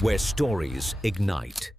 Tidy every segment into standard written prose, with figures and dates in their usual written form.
where stories ignite.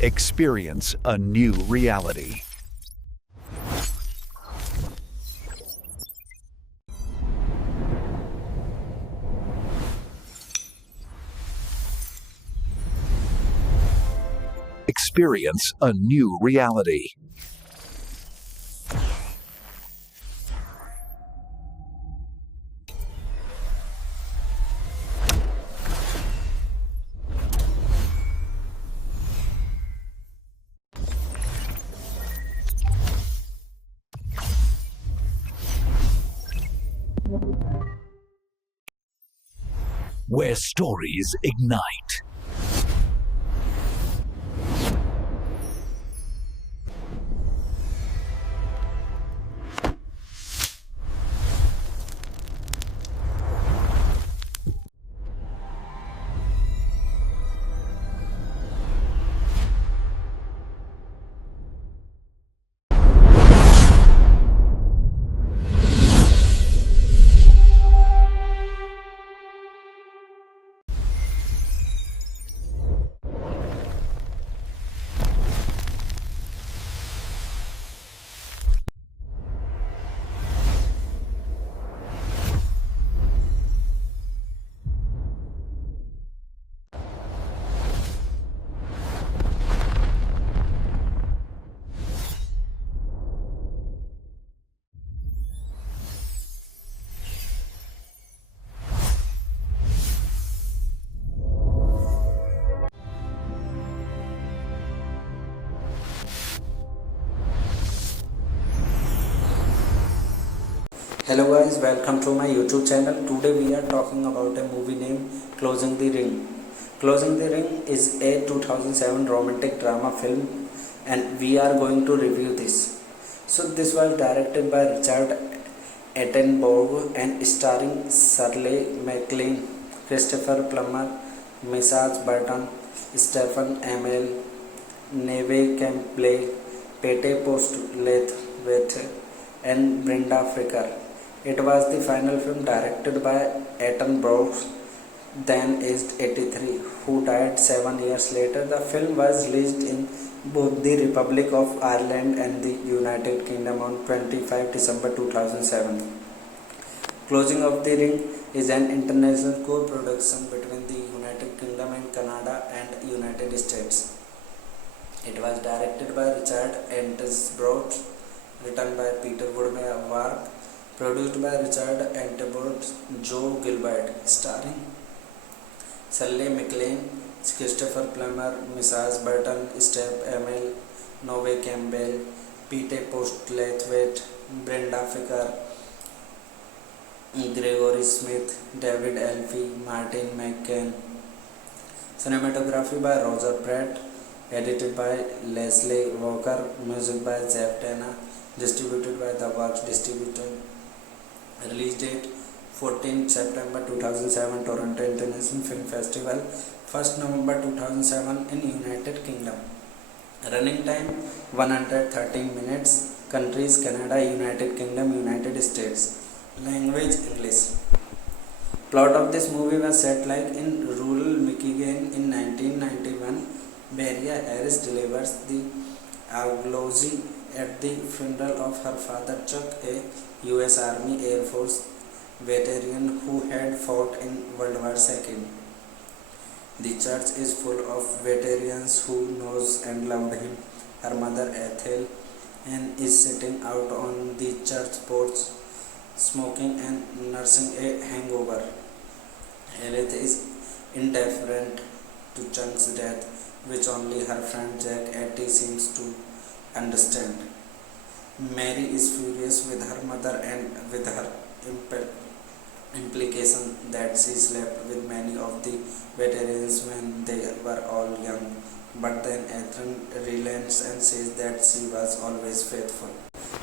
Experience a new reality. Experience a new reality. Where stories ignite. Hello guys, welcome to my YouTube channel. Today we are talking about a movie named Closing the Ring. Closing the Ring is a 2007 romantic drama film and we are going to review this. So this was directed by Richard Attenborough and starring Shirley MacLaine, Christopher Plummer, Mrs. Burton, Stephen Amell, Neve Campbell, Pete Postlethwaite and Brenda Fricker. It was the final film directed by Attenborough, then aged 83, who died 7 years later. The film was released in both the Republic of Ireland and the United Kingdom on 25 December 2007. Closing of the Ring is an international co-production between the United Kingdom and Canada and United States. It was directed by Richard Attenborough, written by Peter Woodward, produced by Richard Attenborough, Joe Gilbert, starring Shirley MacLaine, Christopher Plummer, Mrs. Burton, Steph Amell, Neve Campbell, Pete Postlethwaite, Brenda Fricker, Gregory Smith, David Elfie, Martin McCann. Cinematography by Roger Pratt, edited by Leslie Walker, music by Jeff Tanner, distributed by The Works Distributor. Release date 14 September 2007, Toronto International Film Festival, 1st November 2007 in United Kingdom. Running time 113 minutes. Countries Canada, United Kingdom, United States. Language English. Plot of this movie was set like in rural Michigan in 1991. Maria Harris delivers the eulogy at the funeral of her father Chuck, a U.S. Army Air Force veteran who had fought in World War II. The church is full of veterans who knows and loved him. Her mother Ethel and is sitting out on the church porch, smoking and nursing a hangover. Elith is indifferent to Chung's death, which only her friend Jack Etty seems to understand. Mary is furious with her mother and with her implication that she slept with many of the veterans when they were all young. But then Ethan relents and says that she was always faithful.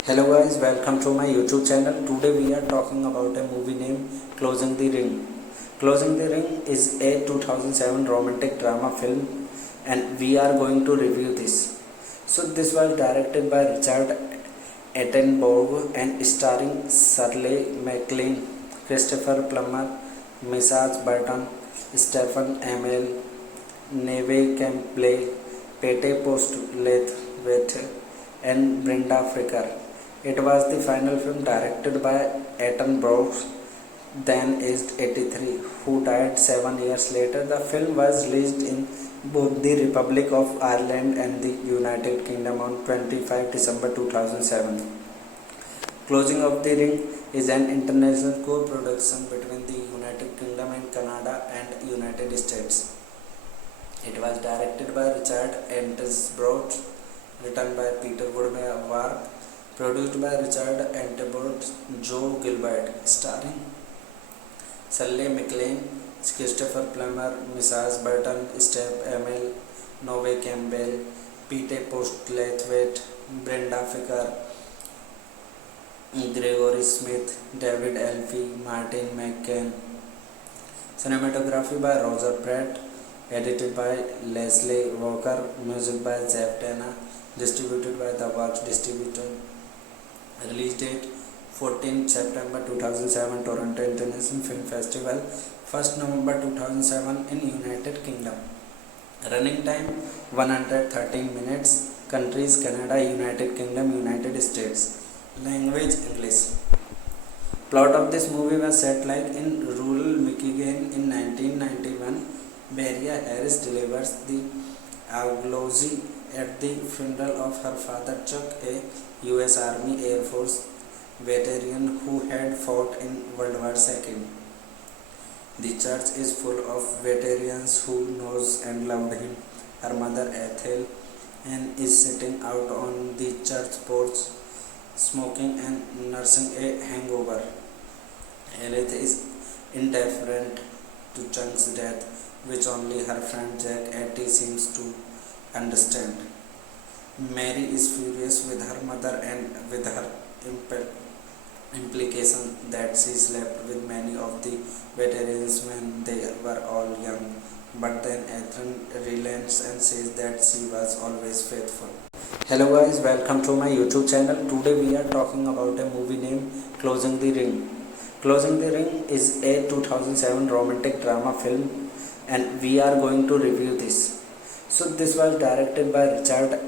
Hello guys, welcome to my YouTube channel. Today we are talking about a movie named Closing the Ring. Closing the Ring is a 2007 romantic drama film and we are going to review this. So this was directed by Richard Attenborough and starring Shirley MacLaine, Christopher Plummer, Mrs. Burton, Stephen Amell, Neve Campbell, Pete Postlethwaite, and Brenda Fricker. It was the final film directed by Attenborough, then aged 83, who died 7 years later. The film was released in both the Republic of Ireland and the United Kingdom on 25 December 2007. Closing of the Ring is an international co-production between the United Kingdom and Canada and United States. It was directed by Richard Attenborough, written by Peter Woodward, produced by Richard Attenborough, Joe Gilbert, starring Shirley MacLaine, Christopher Plummer, Mrs. Burton, Steph Amell, Neve Campbell, Pete Postlethwaite, Brenda Fricker, Gregory Smith, David Elfie, Martin McCann. Cinematography by Roger Pratt, edited by Leslie Walker, music by Jeff Dana, distributed by The Works Distributor. Release date 14 September 2007, Toronto International Film Festival, 1st November 2007 in United Kingdom. Running time 113 minutes. Countries Canada, United Kingdom, United States. Language English. Plot of this movie was set like in rural Michigan in 1991. Maria Harris delivers the eulogy at the funeral of her father Chuck, a US Army Air Force veteran who had fought in World War II. The church is full of veterans who knows and loved him. Her mother Ethel and is sitting out on the church porch, smoking and nursing a hangover. Elith is indifferent to Chung's death, which only her friend Jack Etty seems to understand. Mary is furious with her mother and with her implication that she slept with many of the veterans when they were all young. But then Ethan relents and says that she was always faithful. Hello guys, welcome to my YouTube channel. Today we are talking about a movie named Closing the Ring. Closing the Ring is a 2007 romantic drama film and we are going to review this. So this was directed by Richard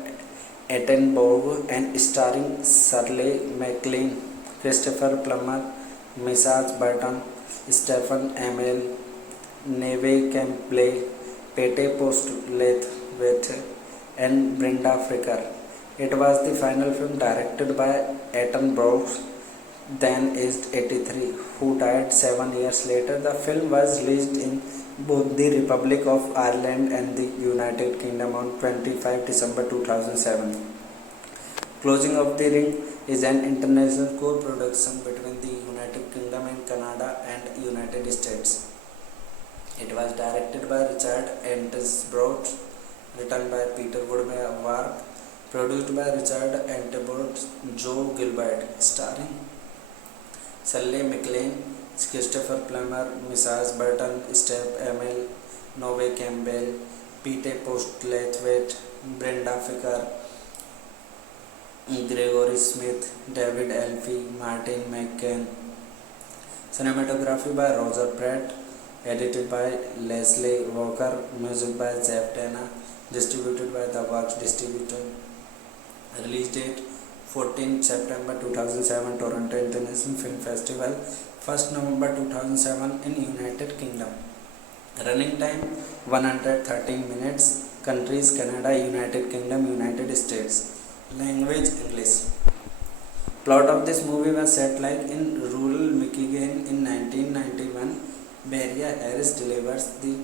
Attenborough and starring Shirley MacLaine, Christopher Plummer, Mrs. Burton, Stephen Amell, Neve Campbell, Pete Postlethwaite, and Brenda Fricker. It was the final film directed by Attenborough, then aged 83, who died 7 years later. The film was released in both the Republic of Ireland and the United Kingdom on 25 December 2007. Closing of the Ring is an international co-production between the United Kingdom and Canada and United States. It was directed by Richard Attenborough, written by Peter Woodward, produced by Richard Attenborough, Joe Gilbert, starring Shirley MacLaine, Christopher Plummer, Mrs. Burton, Steph Amell, Neve Campbell, Pete Postlethwaite, Brenda Fricker, Gregory Smith, David Elfie, Martin McCann. Cinematography by Roger Pratt, edited by Leslie Walker, music by Jeff Dana, distributed by The Works Distributor. Release date 14 September 2007, Toronto International Film Festival, 1st November 2007 in United Kingdom. Running time 113 minutes. Countries Canada, United Kingdom, United States. Language English. Plot of this movie was set like in rural Michigan in 1991. Maria Harris delivers the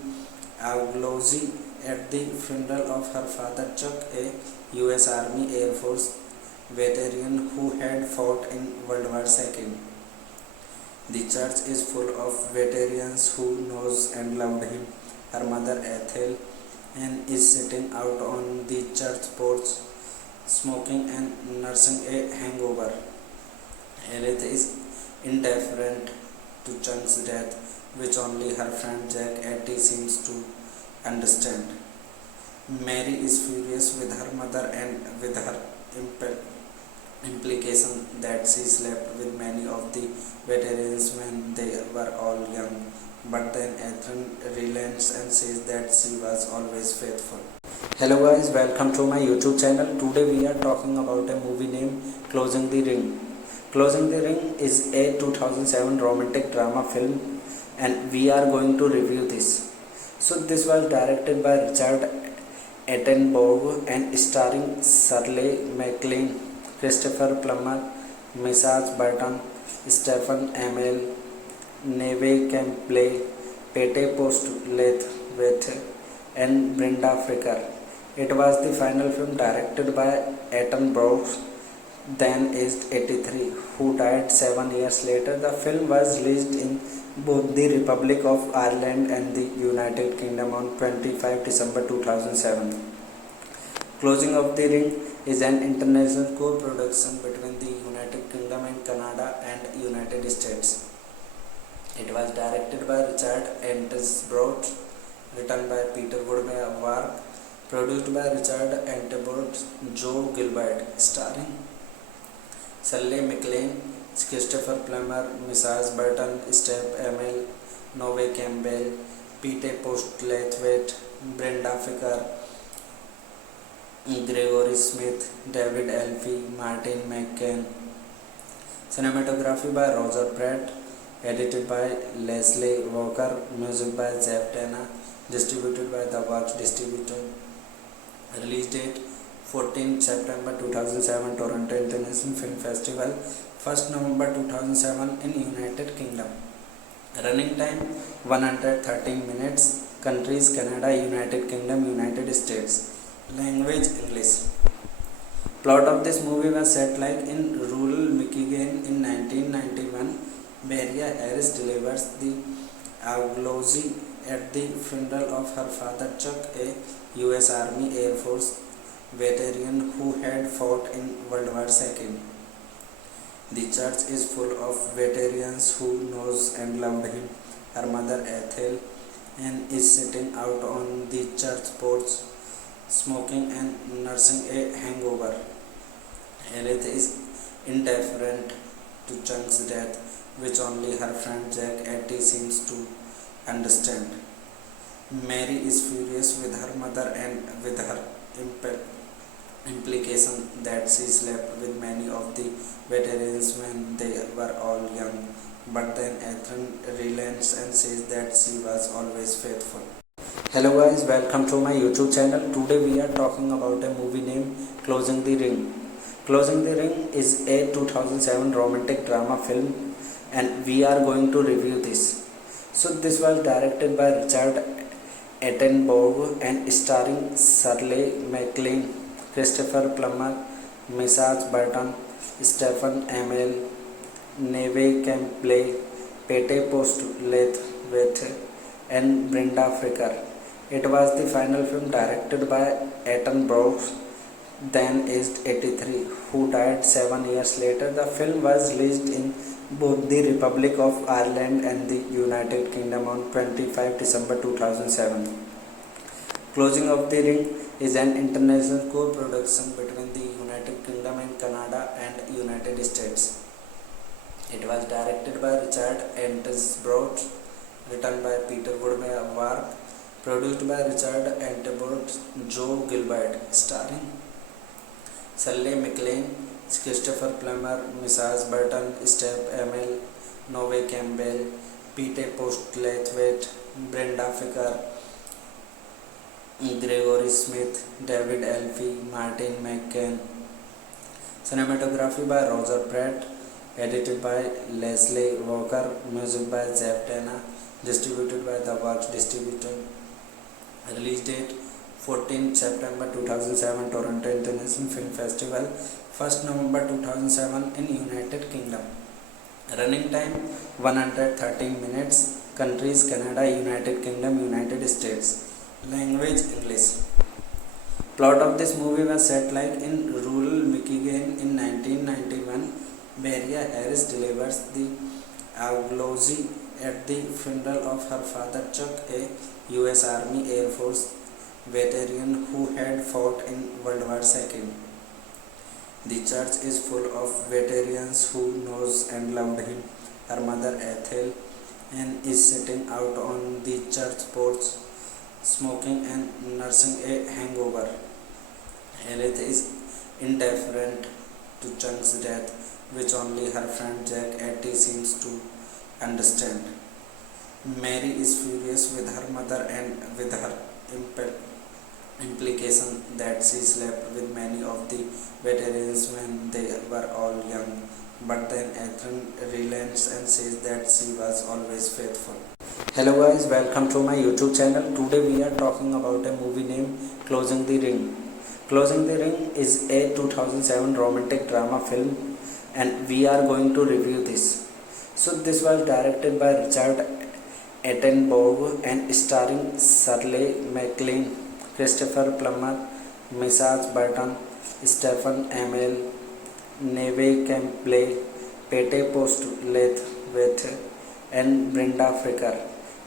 eulogy at the funeral of her father Chuck, a U.S. Army Air Force veteran who had fought in World War II. The church is full of veterans who knows and loved him. Her mother Ethel and is sitting out on the church porch, smoking and nursing a hangover. Elith is indifferent to Chuck's death, which only her friend Jack Atty seems to understand. Mary is furious with her mother and with her implication that she slept with many of the veterans when they were all young. But then Ethan relents and says that she was always faithful. Hello guys, welcome to my YouTube channel. Today we are talking about a movie named Closing the Ring. Closing the Ring is a 2007 romantic drama film and we are going to review this. So this was directed by Richard Attenborough and starring Shirley MacLaine, Christopher Plummer, Mrs. Burton, Stephen Amell, Neve Campbell, Pete Postlethwaite, and Brenda Fricker. It was the final film directed by Attenborough, then aged 83, who died 7 years later. The film was released in both the Republic of Ireland and the United Kingdom on 25 December 2007. Closing of the Ring is an international co-production between the United Kingdom and Canada and United States. It was directed by Richard Attenborough, written by Peter Woodward, produced by Richard Attenborough, Joe Gilbert, starring Shirley MacLaine, Christopher Plummer, Mrs. Burton, Steph Amell, Neve Campbell, Pete Postlethwaite, Brenda Fricker, Gregory Smith, David Elfie, Martin McCann. Cinematography by Roger Pratt, edited by Leslie Walker, music by Jeff Tanner, distributed by The Works Distributor. Release date 14 September 2007, Toronto International Film Festival, 1st November 2007 in United Kingdom. Running time 113 minutes. Countries Canada, United Kingdom, United States. Language English. Plot of this movie was set like in rural Michigan in 1991. Maria Harris delivers the eulogy at the funeral of her father Chuck, a U.S. Army Air Force veteran who had fought in World War II. The church is full of veterans who knows and loved him. Her mother Ethel and is sitting out on the church porch, smoking and nursing a hangover. Elith is indifferent to Chuck's death, which only her friend Jack Atty seems to understand. Mary is furious with her mother and with her implication that she slept with many of the veterans when they were all young. But then Ethan relents and says that she was always faithful. Hello guys, welcome to my YouTube channel. Today we are talking about a movie named Closing the Ring. Closing the Ring is a 2007 romantic drama film and we are going to review this. So this was directed by Richard Attenborough and starring Shirley MacLaine, Christopher Plummer, Mrs. Burton, Stephen Amell, Neve Campbell, Pete Postlethwaite, and Brenda Fricker. It was the final film directed by Attenborough, then aged 83, who died 7 years later. The film was released in both the Republic of Ireland and the United Kingdom on 25 December 2007. Closing of the Ring is an international co-production between the United Kingdom and Canada and United States. It was directed by Richard Attenborough, written by Peter Woodward, produced by Richard Attenborough, Joe Gilbert, starring Shirley MacLaine, Christopher Plummer, Mrs. Burton, Steph Amell, Neve Campbell, Pete Postlethwaite, Brenda Fricker, Gregory Smith, David Elfie, Martin McCann. Cinematography by Roger Pratt, edited by Leslie Walker, music by Jeff Tana, distributed by The Works Distributor. Release date 14 September 2007, Toronto International Film Festival, 1st November 2007 in United Kingdom. Running time 113 minutes. Countries Canada, United Kingdom, United States. Language English. Plot of this movie was set like in rural Michigan in 1991. Maria Harris delivers the eulogy at the funeral of her father Chuck, a US Army Air Force veteran who had fought in World War II. The church is full of veterans who knows and loved him. Her mother Ethel and is sitting out on the church porch, smoking and nursing a hangover. Elith is indifferent to Chuck's death, which only her friend Jack Etty seems to understand. Mary is furious with her mother and with her implication that she slept with many of the veterans when they were all young. But then Ethan relents and says that she was always faithful. Hello guys, welcome to my YouTube channel. Today we are talking about a movie named Closing the Ring. Closing the Ring is a 2007 romantic drama film and we are going to review this. So this was directed by Richard Attenborough and starring Shirley MacLaine, Christopher Plummer, Mrs. Burton, Stephen Amell, Neve Campbell, Pete Postlethwaite, and Brenda Fricker.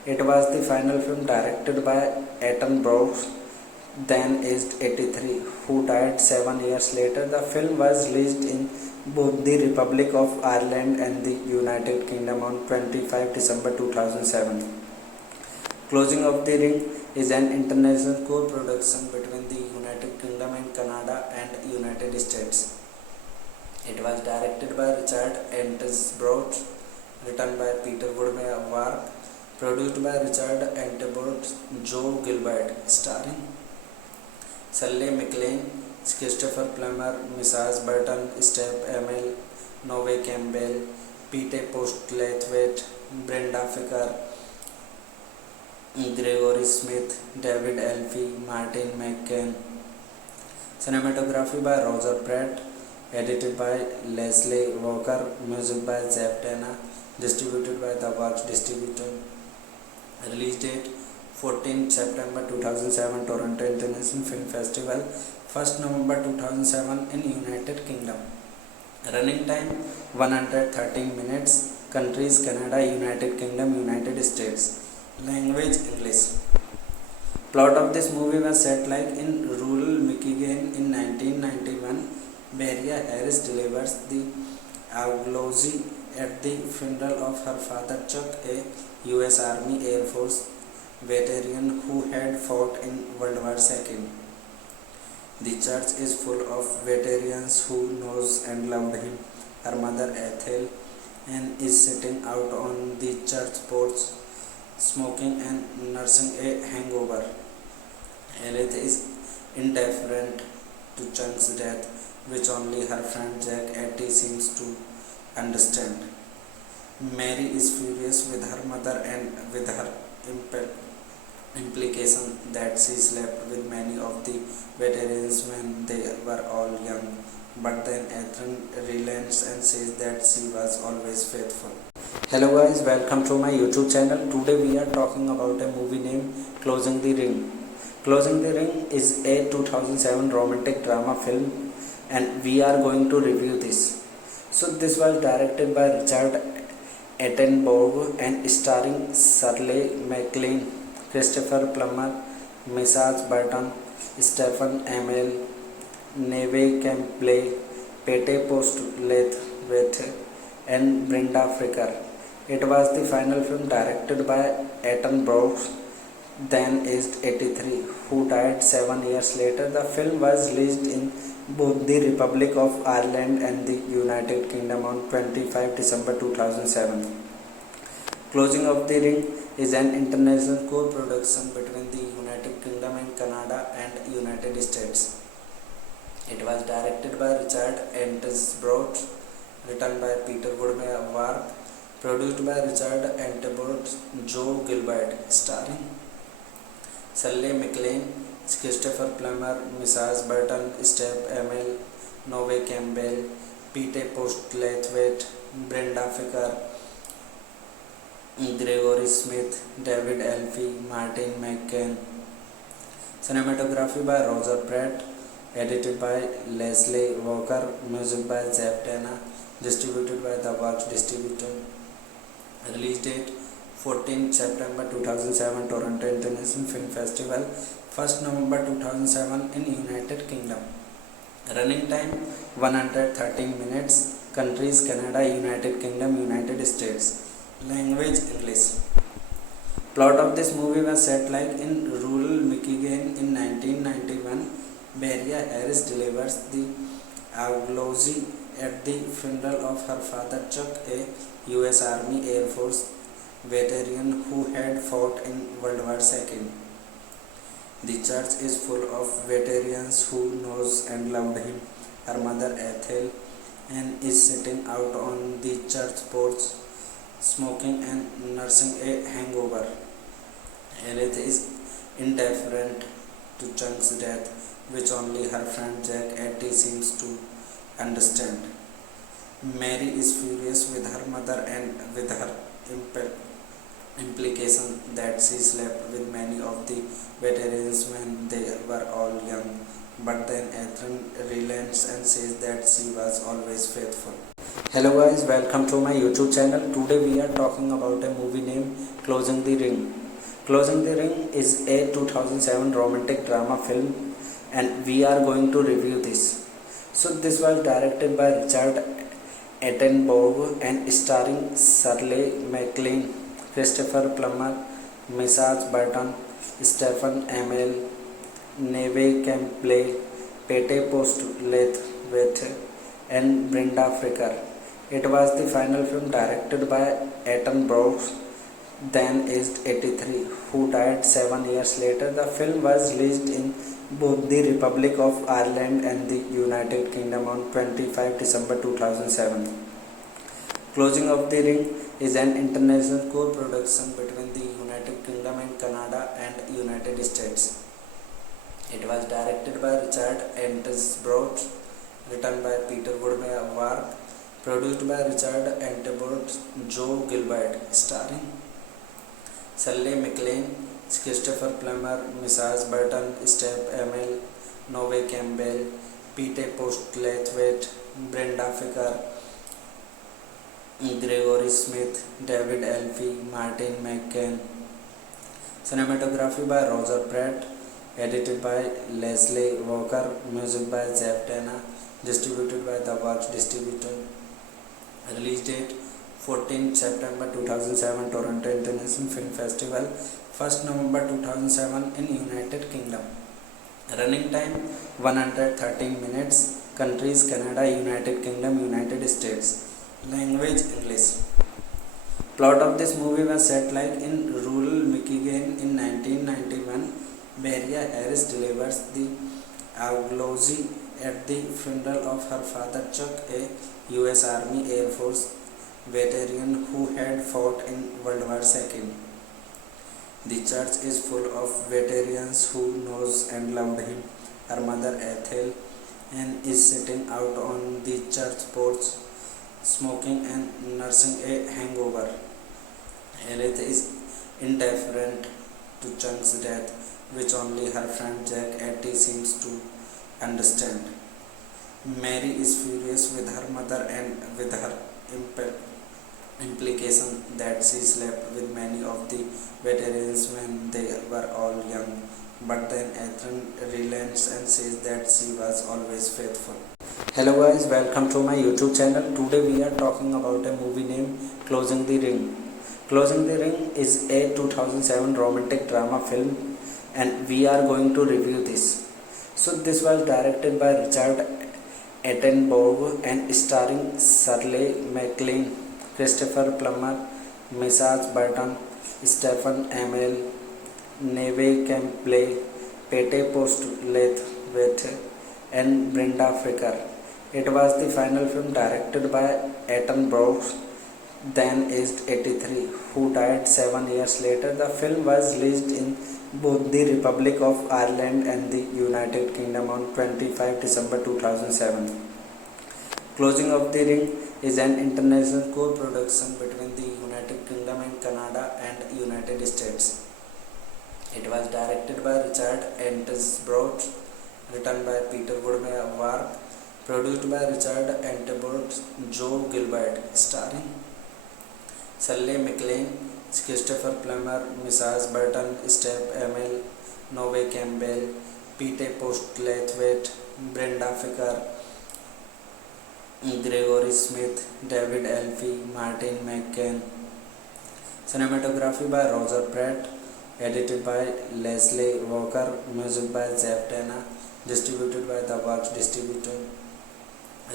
It was the final film directed by Attenborough, then aged 83, who died 7 years later. The film was released in both the Republic of Ireland and the United Kingdom on 25 December 2007. Closing of the Ring is an international co-production between the United Kingdom and Canada and United States. It was directed by Richard Attenborough, written by Peter Woodward, produced by Richard Attenborough, Joe Gilbert, starring Shirley MacLaine, Christopher Plummer, Mrs. Burton, Steph Amell, Neve Campbell, Pete Postlethwaite, Brenda Fricker, Gregory Smith, David Elfie, Martin McCann. Cinematography by Roger Pratt, edited by Leslie Walker, music by Jeff Tana, distributed by The Works Distributor. Release date 14 September 2007, Toronto International Film Festival, 1st November 2007 in United Kingdom. Running time 113 minutes. Countries Canada, United Kingdom, United States. Language English. Plot of this movie was set like in rural Michigan in 1991. Maria Harris delivers the eulogy at the funeral of her father Chuck, a US Army Air Force veteran who had fought in World War II. The church is full of veterans who knows and loved him. Her mother Ethel and is sitting out on the church porch, smoking and nursing a hangover. Elith is indifferent to Chuck's death, which only her friend Jack Etty seems to understand. Mary is furious with her mother and with her implication that she slept with many of the veterans when they were all young. But then Ethan relents and says that she was always faithful. Hello guys, welcome to my YouTube channel. Today we are talking about a movie named Closing the Ring. Closing the Ring is a 2007 romantic drama film and we are going to review this. So this was directed by Richard Attenborough and starring Shirley MacLaine, Christopher Plummer, Mrs. Burton, Stephen Amell, Neve Campbell, Pete Postlethwaite, and Brenda Fricker. It was the final film directed by Attenborough, then aged 83, who died 7 years later. The film was released in both the Republic of Ireland and the United Kingdom on 25 December 2007. Closing of the Ring is an international co-production between the United Kingdom and Canada and United States. It was directed by Richard Attenborough, written by Peter Woodward, produced by Richard Attenborough, Joe Gilbert, starring Shirley MacLaine, Christopher Plummer, Mrs. Burton, Steve Amell, Neve Campbell, Pete Postlethwaite, Brenda Ficker, Gregory Smith, David Elfie, Martin McCann. Cinematography by Roger Pratt, edited by Leslie Walker, music by Jeff Dana, distributed by The Works Distributor. Release date 14 September 2007, Toronto International Film Festival, 1st November 2007 in United Kingdom. Running time 113 minutes. Countries Canada, United Kingdom, United States. Language English. Plot of this movie was set like in rural Michigan in 1991. Maria Harris delivers the eulogy at the funeral of her father Chuck, a U.S. Army Air Force veteran who had fought in World War II. The church is full of veterans who knows and loved him. Her mother Ethel and is sitting out on the church porch, smoking and nursing a hangover. Elith is indifferent to Chuck's death, which only her friend Jack Atty seems to understand. Mary is furious with her mother and with her implication that she slept with many of the veterans when they were all young. But then Ethan relents and says that she was always faithful. Hello guys, welcome to my YouTube channel. Today we are talking about a movie named Closing the Ring. Closing the Ring is a 2007 romantic drama film and we are going to review this. So this was directed by Richard Attenborough and starring Shirley MacLaine, Christopher Plummer, Mrs. Burton, Stephen Amell, Neve Campbell, Pete Postlethwaite, and Brenda Ficker. It was the final film directed by Attenborough, then aged 83, who died 7 years later. The film was released in both the Republic of Ireland and the United Kingdom on 25 December 2007. Closing of the Ring is an international co-production between the United Kingdom and Canada and United States. It was directed by Richard Attenborough, written by Peter Woodward, produced by Richard Attenborough, Joe Gilbert, starring Shirley MacLaine, Christopher Plummer, Mrs. Burton, Steve Amell, Neve Campbell, Pete Postlethwaite, Brenda Ficker, Gregory Smith, David Elfie, Martin McCann. Cinematography by Roger Pratt, edited by Leslie Walker, music by Jeff Dana, distributed by The Works Distributor. Release date 14 September 2007, Toronto International Film Festival, 1st November 2007 in United Kingdom. Running time 113 minutes. Countries Canada, United Kingdom, United States. Language English. Plot of this movie was set like in rural Michigan in 1991. Maria Harris delivers the eulogy at the funeral of her father Chuck, a U.S. Army Air Force veteran who had fought in World War II. The church is full of veterans who knows and loved him. Her mother Ethel and is sitting out on the church porch, smoking and nursing a hangover. Elith is indifferent to Chuck's death, which only her friend Jack Atty seems to understand. Mary is furious with her mother and with her implication that she slept with many of the veterans when they were all young. But then Ethan relents and says that she was always faithful. Hello guys, welcome to my YouTube channel. Today we are talking about a movie named Closing the Ring. Closing the Ring is a 2007 romantic drama film and we are going to review this. So this was directed by Richard Attenborough and starring Shirley MacLaine, Christopher Plummer, Mrs. Burton, Stephen Amell, Neve Campbell, Pete Postlethwaite, and Brenda Fricker. It was the final film directed by Attenborough, then aged 83, who died 7 years later. The film was released in both the Republic of Ireland and the United Kingdom on 25 December 2007. Closing of the Ring is an international co-production between the United Kingdom and Canada and United States. It was directed by Richard Attenborough, written by Peter Woodward, produced by Richard Attenborough, Joe Gilbert, starring Shirley MacLaine, Christopher Plummer, Mrs. Burton, Steve Amell, Neve Campbell, Pete Postlethwaite, Brenda Fricker, Gregory Smith, David Elfie, Martin McCann. Cinematography by Roger Pratt, edited by Leslie Walker, music by Jeff Dana, distributed by The Works Distributor.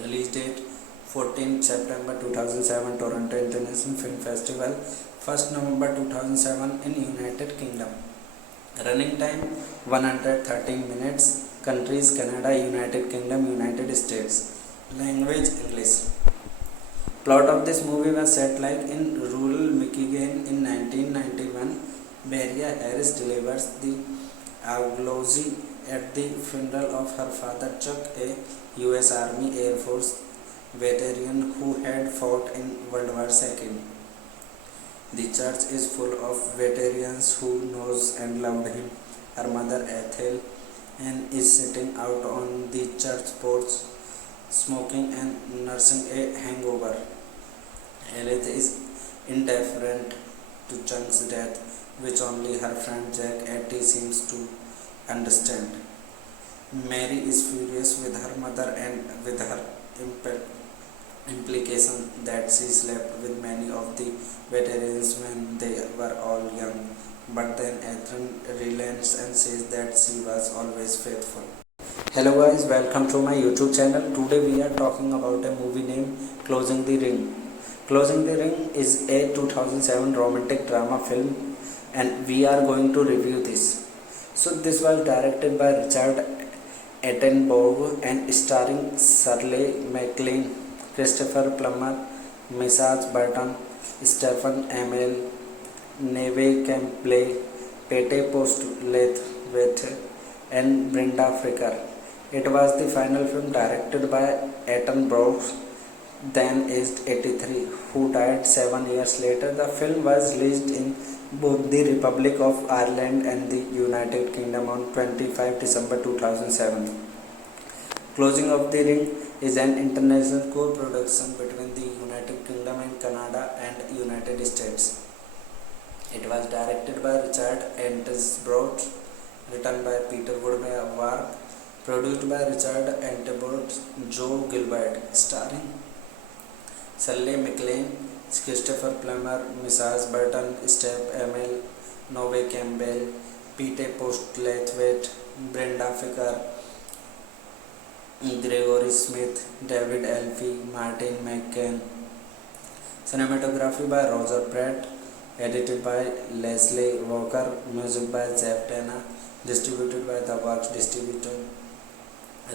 Release date 14 September 2007, Toronto International Film Festival, 1st November 2007 in United Kingdom. Running time 113 minutes. Countries Canada, United Kingdom, United States. Language English. Plot of this movie was set like in rural Michigan in 1991. Maria Harris delivers the eulogy at the funeral of her father Chuck, a US Army Air Force veteran who had fought in World War II. The church is full of veterans who knows and loved him. Her mother Ethel and is sitting out on the church porch, smoking and nursing a hangover. Elith is indifferent to Chuck's death, which only her friend Jack Atty seems to understand. Mary is furious with her mother and with her implication that she slept with many of the veterans when they were all young. But then Ethan relents and says that she was always faithful. Hello guys, welcome to my YouTube channel. Today we are talking about a movie named Closing the Ring. Closing the Ring is a 2007 romantic drama film and we are going to review this. So this was directed by Richard Attenborough and starring Shirley MacLaine, Christopher Plummer, Mrs. Burton, Stephen Amell, Neve Campbell, Pete Postlethwaite, and Brenda Fricker. It was the final film directed by Attenborough, then aged 83, who died 7 years later. The film was released in both the Republic of Ireland and the United Kingdom on 25 December 2007. Closing of the Ring is an international co-production between the United Kingdom and Canada and United States. It was directed by Richard Attenborough, written by Peter Woodward, produced by Richard Attenborough, Joe Gilbert, starring Shirley MacLaine, Christopher Plummer, Mrs. Burton, Steve Amell, Neve Campbell, Pete Postlethwaite, Brenda Fricker, Gregory Smith, David Elfie, Martin McCann. Cinematography by Roger Pratt, edited by Leslie Walker, music by Jeff Dana, distributed by The Works Distributor.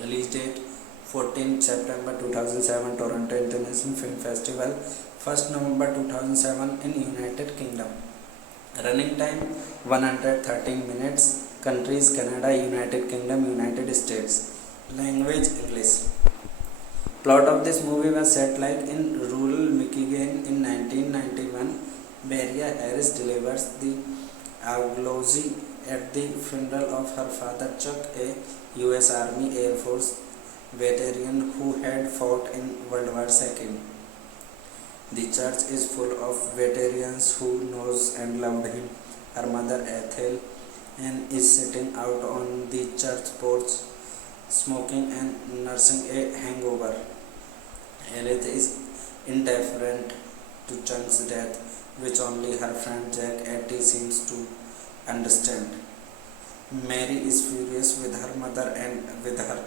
Release date 14 September 2007, Toronto International Film Festival, 1st November 2007 in United Kingdom. Running time 113 minutes. Countries Canada, United Kingdom, United States. Language English. Plot of this movie was set like in rural Michigan in 1991. Maria Harris delivers the eulogy at the funeral of her father Chuck, a US Army Air Force veteran who had fought in World War II. The church is full of veterans who knows and loved him. Her mother Ethel and is sitting out on the church porch, smoking and nursing a hangover. Elith is indifferent to Chuck's death, which only her friend Jack Atty seems to understand. Mary is furious with her mother and with her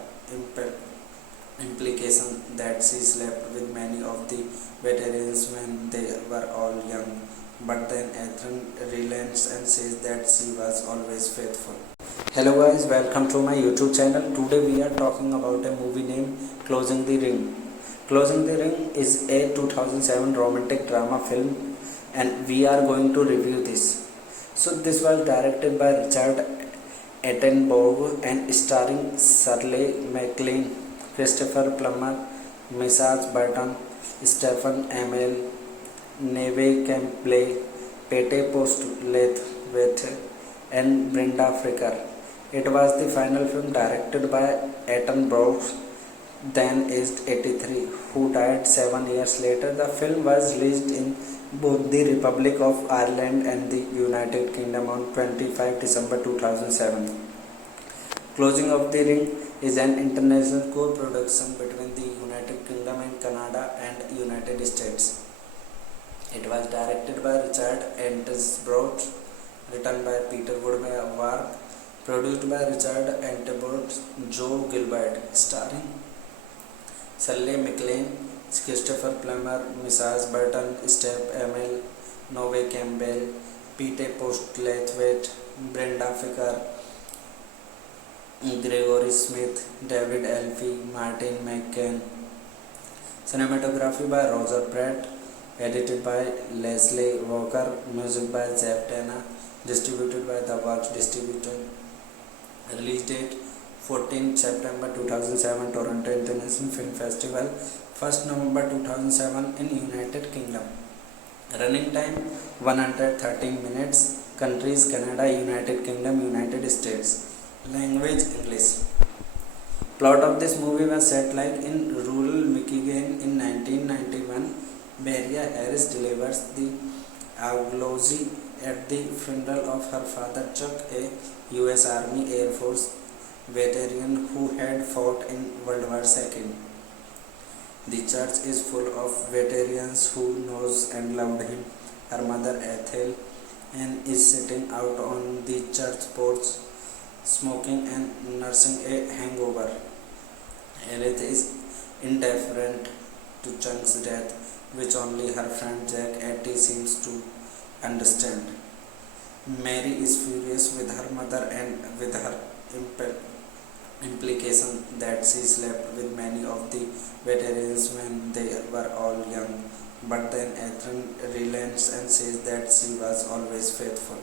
implication that she slept with many of the veterans when they were all young. But then Ethan relents and says that she was always faithful. Hello guys, welcome to my YouTube channel. Today we are talking about a movie named Closing the Ring. Closing the Ring is a 2007 romantic drama film and we are going to review this. So this was directed by Richard Attenborough and starring Shirley MacLaine, Christopher Plummer, Mrs. Burton, Stephen Amell, Neve Campbell, Pete Postlewaite, and Brenda Fricker. It was the final film directed by Attenborough, then aged 83, who died 7 years later. The film was released in both the Republic of Ireland and the United Kingdom on 25 December 2007. Closing of the Ring is an international co-production between the United Kingdom and Canada and United States. It was directed by Richard Attenborough, written by Peter Woodward, produced by Richard Attenborough, Joe Gilbert, starring Shirley MacLaine, Christopher Plummer, Mrs. Burton, Steph Amell, Neve Campbell, Pete Postlewaite, Brenda Fricker, Gregory Smith, David Elfie, Martin McCann. Cinematography by Roger Pratt, edited by Leslie Walker, music by Jeff Tanner, distributed by the Works Distributor. Release date 14 September 2007, Toronto International Film Festival, 1st November 2007 in United Kingdom. Running time 113 minutes. Countries Canada, United Kingdom, United States. Language English. Plot of this movie was set like in rural Michigan in 1991. Maria Harris delivers the eulogy at the funeral of her father Chuck, a U.S. Army Air Force veteran who had fought in World War II. The church is full of veterans who knows and loved him. Her mother Ethel and is sitting out on the church porch, smoking and nursing a hangover. Edith is indifferent to Chuck's death, which only her friend Jack Atty seems to understand. Mary is furious with her mother and with her implication that she slept with many of the veterans when they were all young, but then Ethan relents and says that she was always faithful.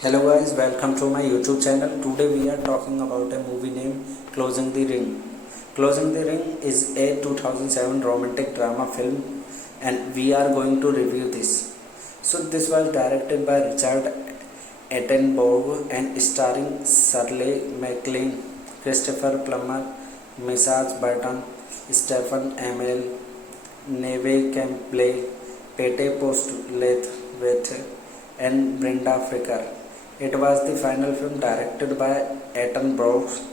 Hello guys, welcome to my YouTube channel. Today we are talking about a movie named Closing the Ring. Closing the Ring is a 2007 romantic drama film and we are going to review this. So this was directed by Richard Attenborough and starring Shirley MacLaine, Christopher Plummer, Mrs. Burton, Stephen Amell, Neve Campbell, Pete Postlewaite, and Brenda Fricker. It was the final film directed by Attenborough,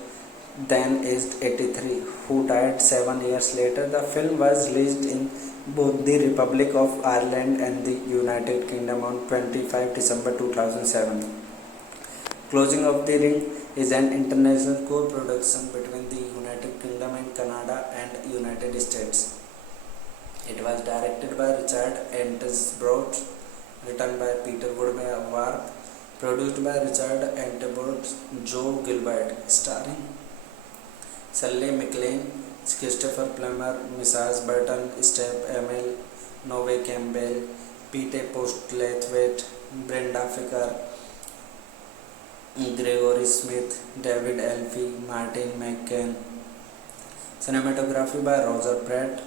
then aged 83, who died 7 years later. The film was released in both the Republic of Ireland and the United Kingdom on 25 December 2007. Closing of the Ring is an international co-production between the United Kingdom and Canada and United States. It was directed by Richard Attenborough, written by Peter Woodward, produced by Richard Attenborough, Joe Gilbert, starring Shirley MacLaine, Christopher Plummer, Mrs. Burton, Steph Amell, Neve Campbell, Pete Postlewaite, Brenda Fricker, Gregory Smith, David Elfie, Martin McCann. Cinematography by Roger Pratt,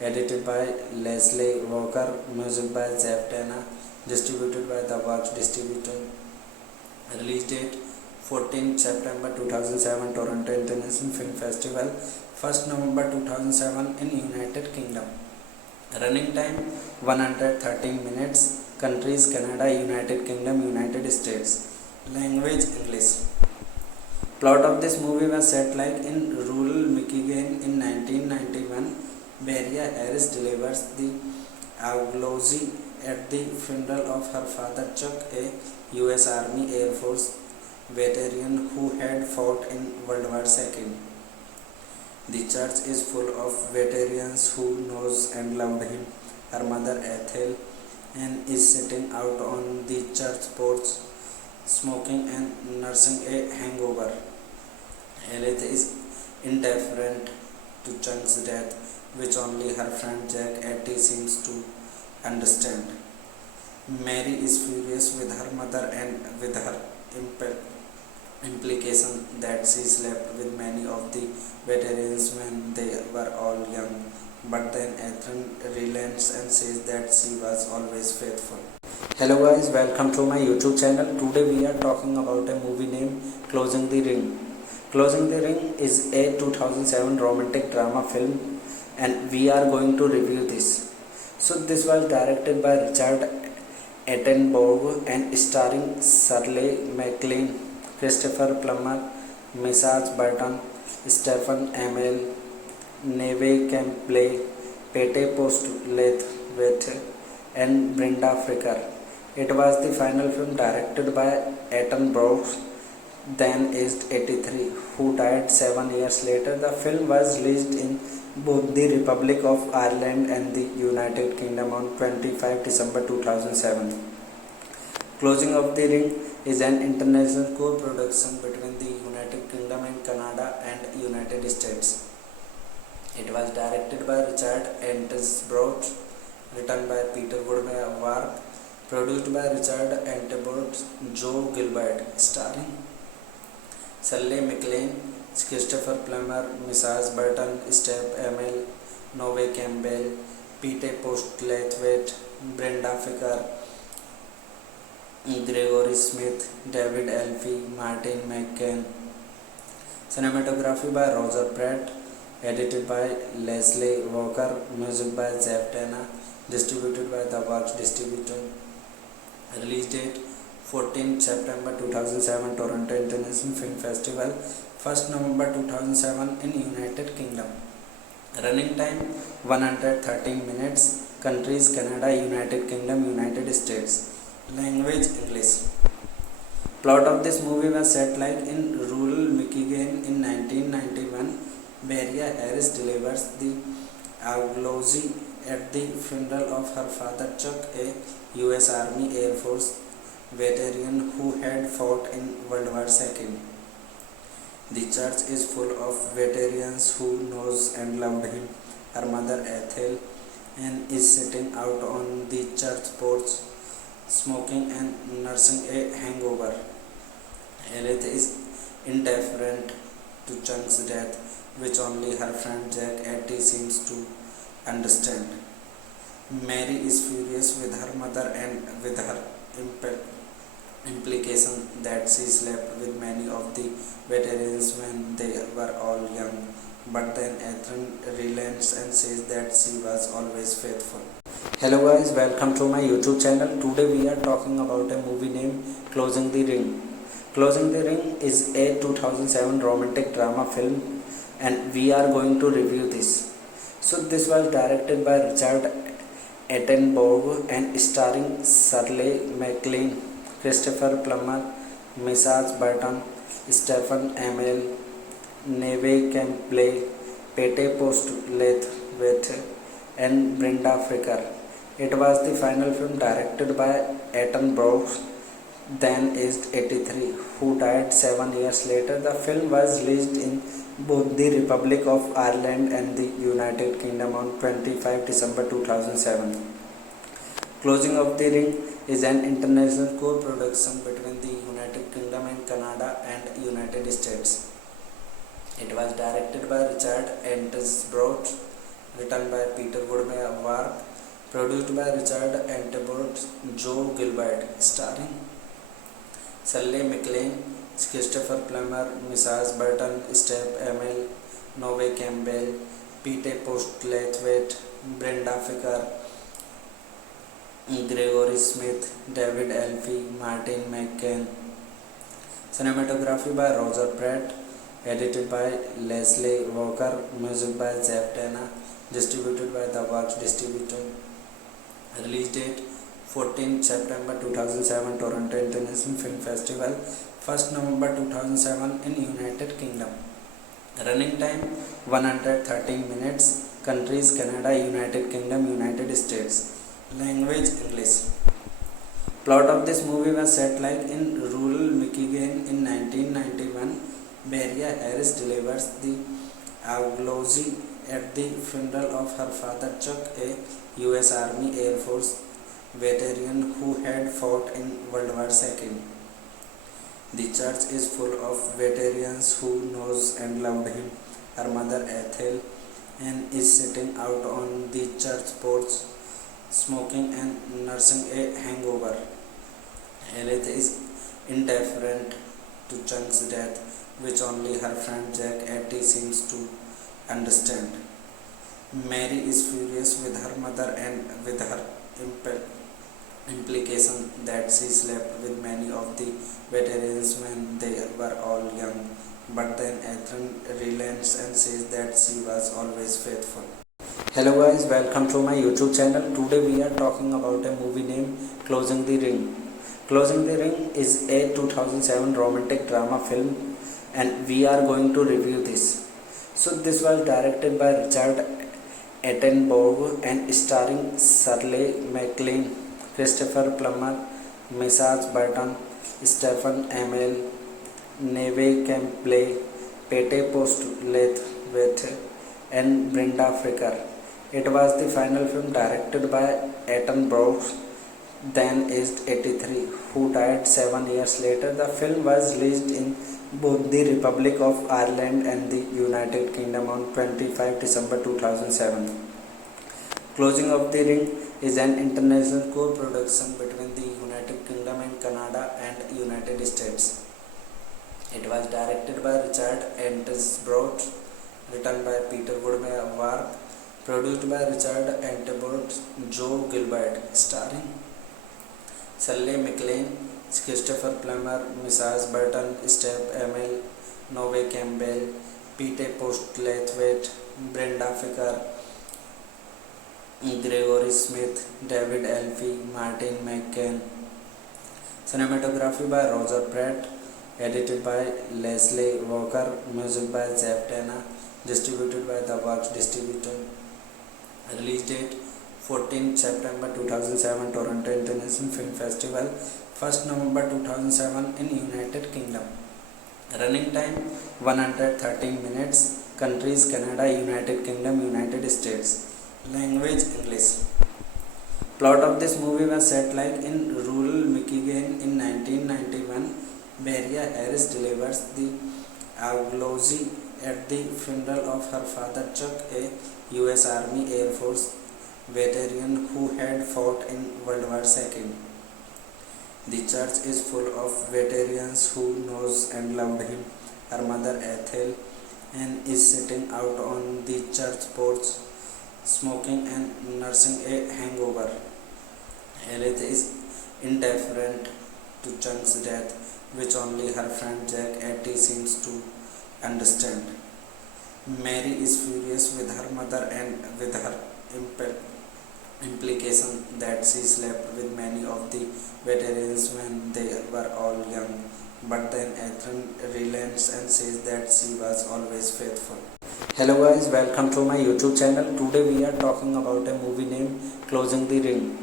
edited by Leslie Walker, music by Jeff Tanner, distributed by the Works Distributor. Release date 14 September 2007, Toronto International Film Festival, 1st November 2007 in United Kingdom. Running time 113 minutes. Countries Canada, United Kingdom, United States. Language English. Plot of this movie was set like in rural Michigan in 1991. Maria Harris delivers the eulogy at the funeral of her father Chuck, a U.S. Army Air Force veteran who had fought in World War II. The church is full of veterans who knows and loved him. Her mother Ethel and is sitting out on the church porch, smoking and nursing a hangover. Elith is indifferent to Chung's death, which only her friend Jack Etty seems to understand. Mary is furious with her mother and with her implication that she slept with many of the veterans when they were all young. But then Ethan relents and says that she was always faithful. Hello guys, welcome to my YouTube channel. Today we are talking about a movie named Closing the Ring. Closing the Ring is a 2007 romantic drama film and we are going to review this. So this was directed by Richard Attenborough and starring Shirley MacLaine, Christopher Plummer, Mrs. Burton, Stephen Amell, Neve Campbell, Pete Postlethwaite, and Brenda Fricker. It was the final film directed by Attenborough, then aged 83, who died 7 years later. The film was released in both the Republic of Ireland and the United Kingdom on 25 December 2007. Closing of the Ring is an international co-production between the United Kingdom and Canada and United States. It was directed by Richard Attenborough, written by Peter Woodward, produced by Richard Attenborough, Joe Gilbert, starring Shirley MacLaine, Christopher Plummer, Mrs. Burton, Steph Amell, Neve Campbell, Pete Postlethwaite, Brenda Fricker, Gregory Smith, David Elfie, Martin McCann. Cinematography by Roger Pratt, edited by Leslie Walker, music by Jeff Tanner, distributed by The Works Distributor. Release date 14 September 2007, Toronto International Film Festival, 1st November 2007 in United Kingdom. Running time 113 minutes. Countries Canada, United Kingdom, United States. Language English. Plot of this movie was set like in rural Michigan in 1991. Maria Harris delivers the eulogy at the funeral of her father Chuck, a US Army Air Force veteran who had fought in World War II. The church is full of veterans who knows and loved him. Her mother Ethel and is sitting out on the church porch, smoking and nursing a hangover. Elith is indifferent to Chung's death, which only her friend Jack Etty seems to understand. Mary is furious with her mother and with her implication that she slept with many of the veterans when they were all young. But then Ethan relents and says that she was always faithful. Hello guys, welcome to my YouTube channel. Today we are talking about a movie named Closing the Ring. Closing the Ring is a 2007 romantic drama film and we are going to review this. So this was directed by Richard Attenborough and starring Shirley MacLaine, Christopher Plummer, Mrs. Burton, Stephen Amell, Neve Campbell, Pete Postlethwaite, and Brenda Fricker. It was the final film directed by Attenborough, then aged 83, who died 7 years later. The film was released in both the Republic of Ireland and the United Kingdom on 25 December 2007. Closing of the Ring is an international co-production between the United Kingdom and Canada and United States. It was directed by Richard Attenborough, written by Peter Woodward, produced by Richard Attenborough, Joe Gilbert, starring Shirley MacLaine, Christopher Plummer, Mrs. Burton, Steph Amell, Neve Campbell, Pete Postlethwaite, Brenda Fricker, Gregory Smith, David Elfie, Martin McCann. Cinematography by Roger Pratt, edited by Leslie Walker, music by Jeff Tanner, distributed by The Works Distributor. Release date 14 September 2007, Toronto International Film Festival, 1st November 2007 in United Kingdom. Running time 113 minutes. Countries Canada, United Kingdom, United States. Language English. Plot of this movie was set like in rural Michigan in 1991. Maria Harris delivers the eulogy at the funeral of her father Chuck, a US Army Air Force veteran who had fought in World War II. The church is full of veterans who knows and loved him. Her mother Ethel and is sitting out on the church porch, smoking and nursing a hangover. Elith is indifferent to Chuck's death, which only her friend Jack Atty seems to understand. Mary is furious with her mother and with her implication that she slept with many of the veterans when they were all young. But then Ethan relents and says that she was always faithful. Hello guys, welcome to my YouTube channel. Today we are talking about a movie named Closing the Ring. Closing the Ring is a 2007 romantic drama film and we are going to review this. So this was directed by Richard Attenborough and starring Shirley MacLaine, Christopher Plummer, Mrs. Burton, Stephen Amell, Neve Campbell, Pete Postlethwaite, and Brenda Fricker. It was the final film directed by Attenborough, then aged 83, who died 7 years later. The film was released in both the Republic of Ireland and the United Kingdom on 25 December 2007. Closing of the Ring is an international co-production between the United Kingdom and Canada and United States. It was directed by Richard Attenborough, written by Peter Woodward, produced by Richard Attenborough, Joe Gilbert, starring Shirley MacLaine, Christopher Plummer, Mrs. Burton, Steph Amell, Neve Campbell, Pete Postlethwaite, Brenda Fricker, Gregory Smith, David Elfie, Martin McCann. Cinematography by Roger Pratt, edited by Leslie Walker, music by Jeff Tanner, distributed by The Works Distributor. Release date 14 September 2007, Toronto International Film Festival, 1st November 2007 in United Kingdom. Running time 113 minutes. Countries Canada, United Kingdom, United States. Language English. Plot of this movie was set like in rural Michigan in 1991. Maria Harris delivers the eulogy at the funeral of her father Chuck, a US Army Air Force veteran who had fought in World War II. The church is full of veterans who knows and loved him. Her mother Ethel and is sitting out on the church porch, smoking and nursing a hangover. Elith is indifferent to Chuck's death, which only her friend Jack Atty seems to understand. Mary is furious with her mother and with her implication that she slept with many of the veterans when they were all young. But then Ethan relents and says that she was always faithful. Hello guys, welcome to my YouTube channel. Today we are talking about a movie named Closing the Ring.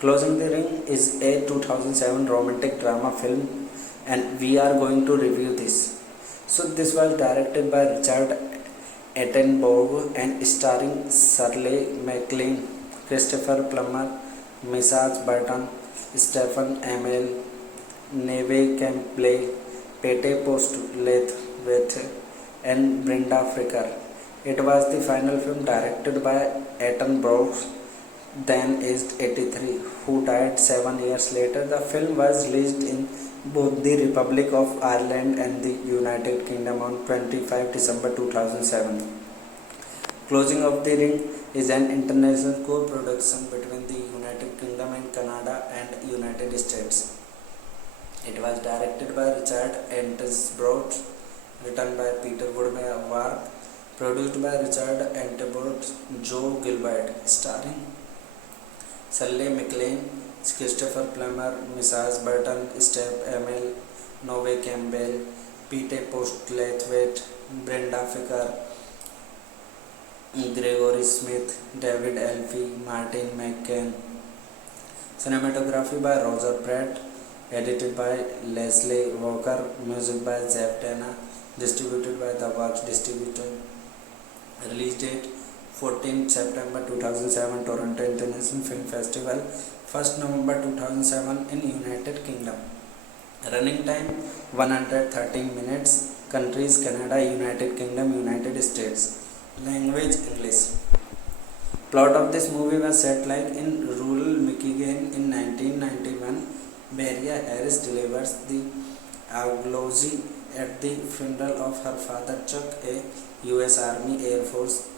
Closing the Ring is a 2007 romantic drama film and we are going to review this. So this was directed by Richard Attenborough and starring Shirley MacLaine, Christopher Plummer, Mrs. Burton, Stephen Amell, Neve Campbell, Pete Postlethwaite, and Brenda Fricker. It was the final film directed by Attenborough, then aged 83, who died 7 years later. The film was released in both the Republic of Ireland and the United Kingdom on 25 December 2007. Closing of the Ring is an international co-production between the United Kingdom and Canada and United States. It was directed by Richard Attenborough, written by Peter Woodward, produced by Richard Attenborough, Joe Gilbert, starring Shirley MacLaine, Christopher Plummer, Mrs. Burton, Steph Amell, Neve Campbell, Pete Postlethwaite, Brenda Fricker, Gregory Smith, David Elfie, Martin McCann. Cinematography by Roger Pratt, edited by Leslie Walker, music by Jeff Tanner, distributed by the Works Distributor. Release date 14 September 2007, Toronto International Film Festival, 1st November 2007 in United Kingdom. Running time 113 minutes. Countries Canada, United Kingdom, United States. Language English. Plot of this movie was set like in rural Michigan in 1991. Maria Harris delivers the eulogy at the funeral of her father Chuck, a US Army Air Force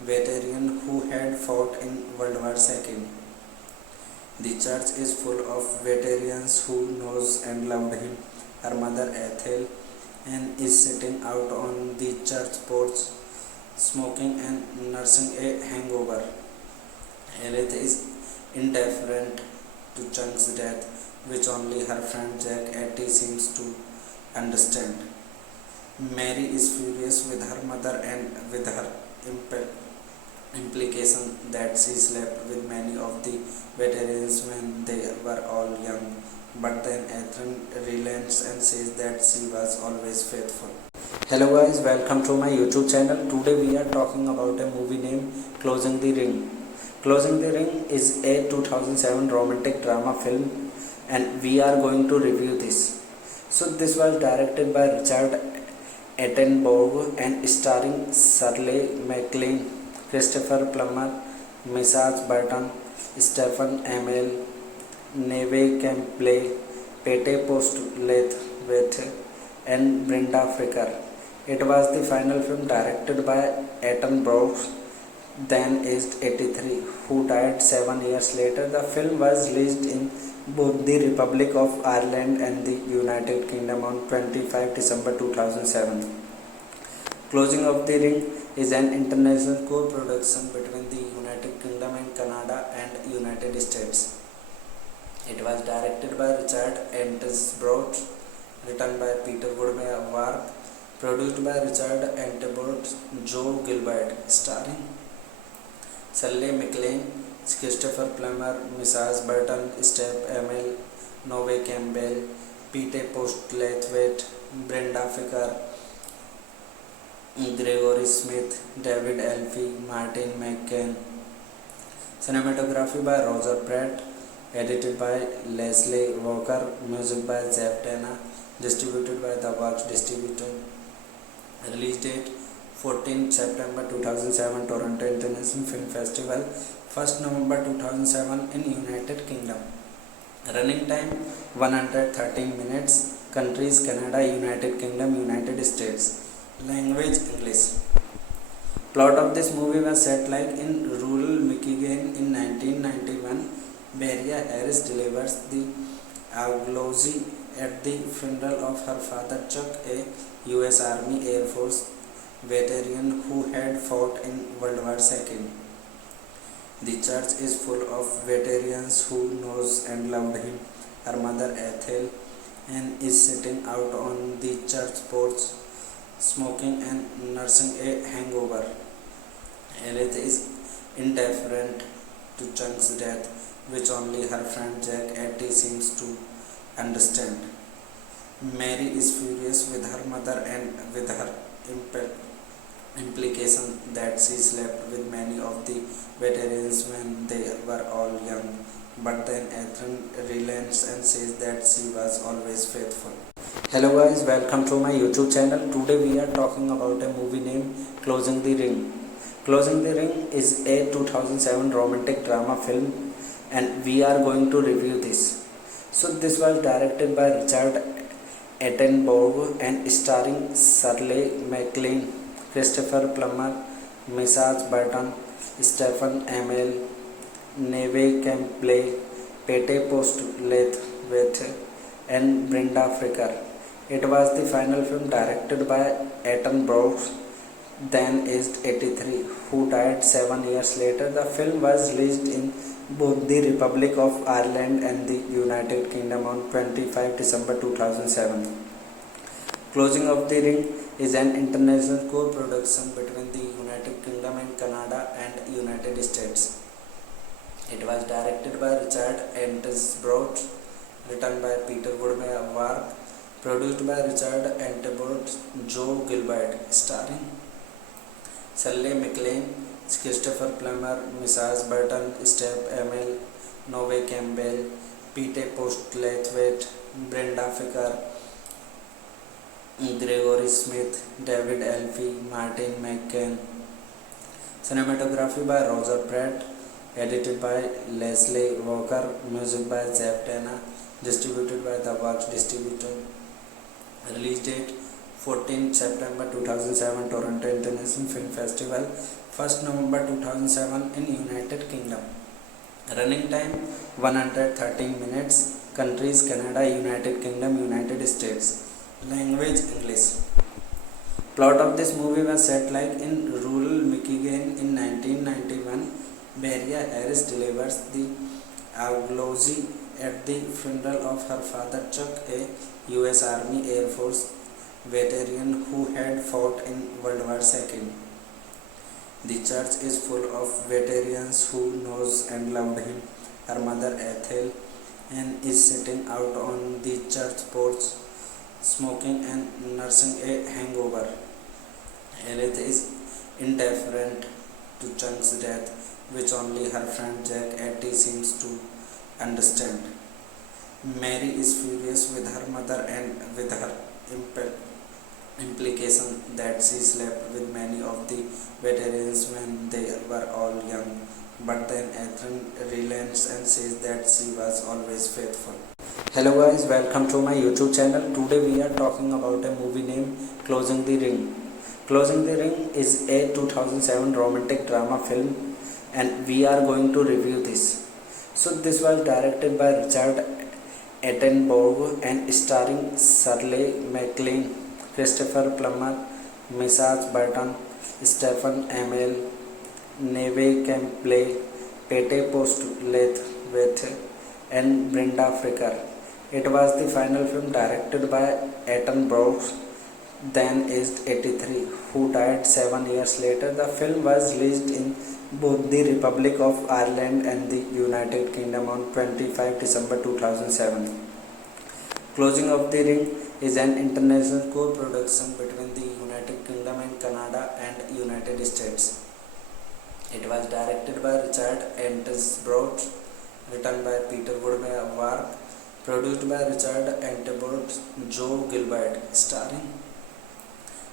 veteran who had fought in World War II. The church is full of veterans who knows and loved him. Her mother Ethel and is sitting out on the church porch, smoking and nursing a hangover. Elith is indifferent to Chuck's death, which only her friend Jack Atty seems to understand. Mary is furious with her mother and with her implication that she slept with many of the veterans when they were all young. But then Ethan relents and says that she was always faithful. Hello guys, welcome to my YouTube channel. Today we are talking about a movie named Closing the Ring. Closing the Ring is a 2007 romantic drama film and we are going to review this. So this was directed by Richard Attenborough and starring Shirley MacLaine, Christopher Plummer, Mrs. Burton, Stephen Amell, Neve Campbell, Pete Postlethwaite, and Brenda Fricker. It was the final film directed by Attenborough, then aged 83, who died 7 years later. The film was released in both the Republic of Ireland and the United Kingdom on 25 December 2007. Closing of the Ring is an international co-production between the United Kingdom and Canada and United States. It was directed by Richard Attenborough, written by Peter Woodward, produced by Richard Attenborough, Joe Gilbert, starring Shirley MacLaine, Christopher Plummer, Mrs. Burton, Steph Amell, Neve Campbell, Pete Postlethwaite, Brenda Fricker, Gregory Smith, David Elfie, Martin McCann. Cinematography by Roger Pratt, edited by Leslie Walker, music by Jeff Dana, distributed by the Works Distributor. Release date 14 September 2007, Toronto International Film Festival, 1st November 2007 in United Kingdom. Running time 113 minutes. Countries Canada, United Kingdom, United States. Language English. Plot of this movie was set like in rural Michigan in 1991. Maria Harris delivers the eulogy at the funeral of her father Chuck, a US Army Air Force veteran who had fought in World War II. The church is full of veterans who knows and loved him. Her mother Ethel and is sitting out on the church porch, smoking and nursing a hangover. Elith is indifferent to Chuck's death, which only her friend Jack Atty seems to understand. Mary is furious with her mother and with her implication that she slept with many of the veterans when they were all young. But then Ethan relents and says that she was always faithful. Hello guys, welcome to my YouTube channel. Today we are talking about a movie named Closing the Ring. Closing the Ring is a 2007 romantic drama film and we are going to review this. So this was directed by Richard Attenborough and starring Shirley MacLaine, Christopher Plummer, Mrs. Burton, Stephen Amell, Neve Campbell, Pete Postlethwaite, and Brenda Fricker. It was the final film directed by Attenborough, then aged 83, who died 7 years later. The film was released in both the Republic of Ireland and the United Kingdom on 25 December 2007. Closing of the Ring is an international co-production between the United Kingdom and Canada and United States. It was directed by Richard Attenborough, written by Peter Woodward, produced by Richard Attenborough, Joe Gilbert, starring Shirley MacLaine, Christopher Plummer, Mrs. Burton, Steve Amell, Neve Campbell, Pete Postlethwaite, Brenda Ficker, Gregory Smith, David Elfie, Martin McCann. Cinematography by Roger Pratt, edited by Leslie Walker, music by Jeff Tanner, distributed by the Works Distributor. Release date 14 September 2007, Toronto International Film Festival, 1st November 2007 in United Kingdom. Running time 113 minutes. Countries Canada, United Kingdom, United States. Language English. Plot of this movie was set like in rural Michigan in 1991. Maria Harris delivers the eulogy at the funeral of her father Chuck, a US Army Air Force veteran who had fought in World War II. The church is full of veterans who knows and loved him. Her mother Ethel and is sitting out on the church porch, smoking and nursing a hangover. Elith is indifferent to Chuck's death, which only her friend Jack Atty seems to understand. Mary is furious with her mother and with her implication that she slept with many of the veterans when they were all young, but then Ethan relents and says that she was always faithful. Hello guys, welcome to my YouTube channel. Today we are talking about a movie named Closing the Ring. Closing the Ring is a 2007 romantic drama film and we are going to review this. So this was directed by Richard Attenborough and starring Shirley MacLaine, Christopher Plummer, Mrs. Burton, Stephen Amell, Neve Campbell, Pete Postlethwaite, and Brenda Ficker. It was the final film directed by Attenborough, then aged 83, who died 7 years later. The film was released in both the Republic of Ireland and the United Kingdom on 25 December 2007. Closing of the Ring is an international co-production between the United Kingdom and Canada and United States. It was directed by Richard Attenborough, written by Peter Woodward, produced by Richard Attenborough, Joe Gilbert, starring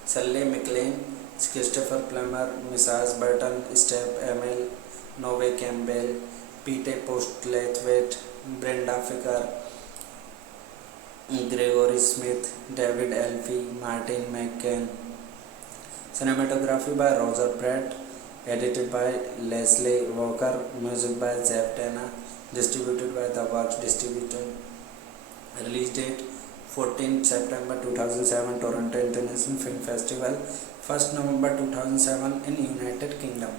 Shirley MacLaine, Christopher Plummer, Mrs. Burton, Steve Amell, Neve Campbell, Pete Postlethwaite, Brenda Ficker, Gregory Smith, David Elfie, Martin McCann. Cinematography by Roger Pratt, edited by Leslie Walker, music by Jeff Tanner, distributed by the Works Distributor. Release date 14 September 2007, Toronto International Film Festival, 1st November 2007 in United Kingdom.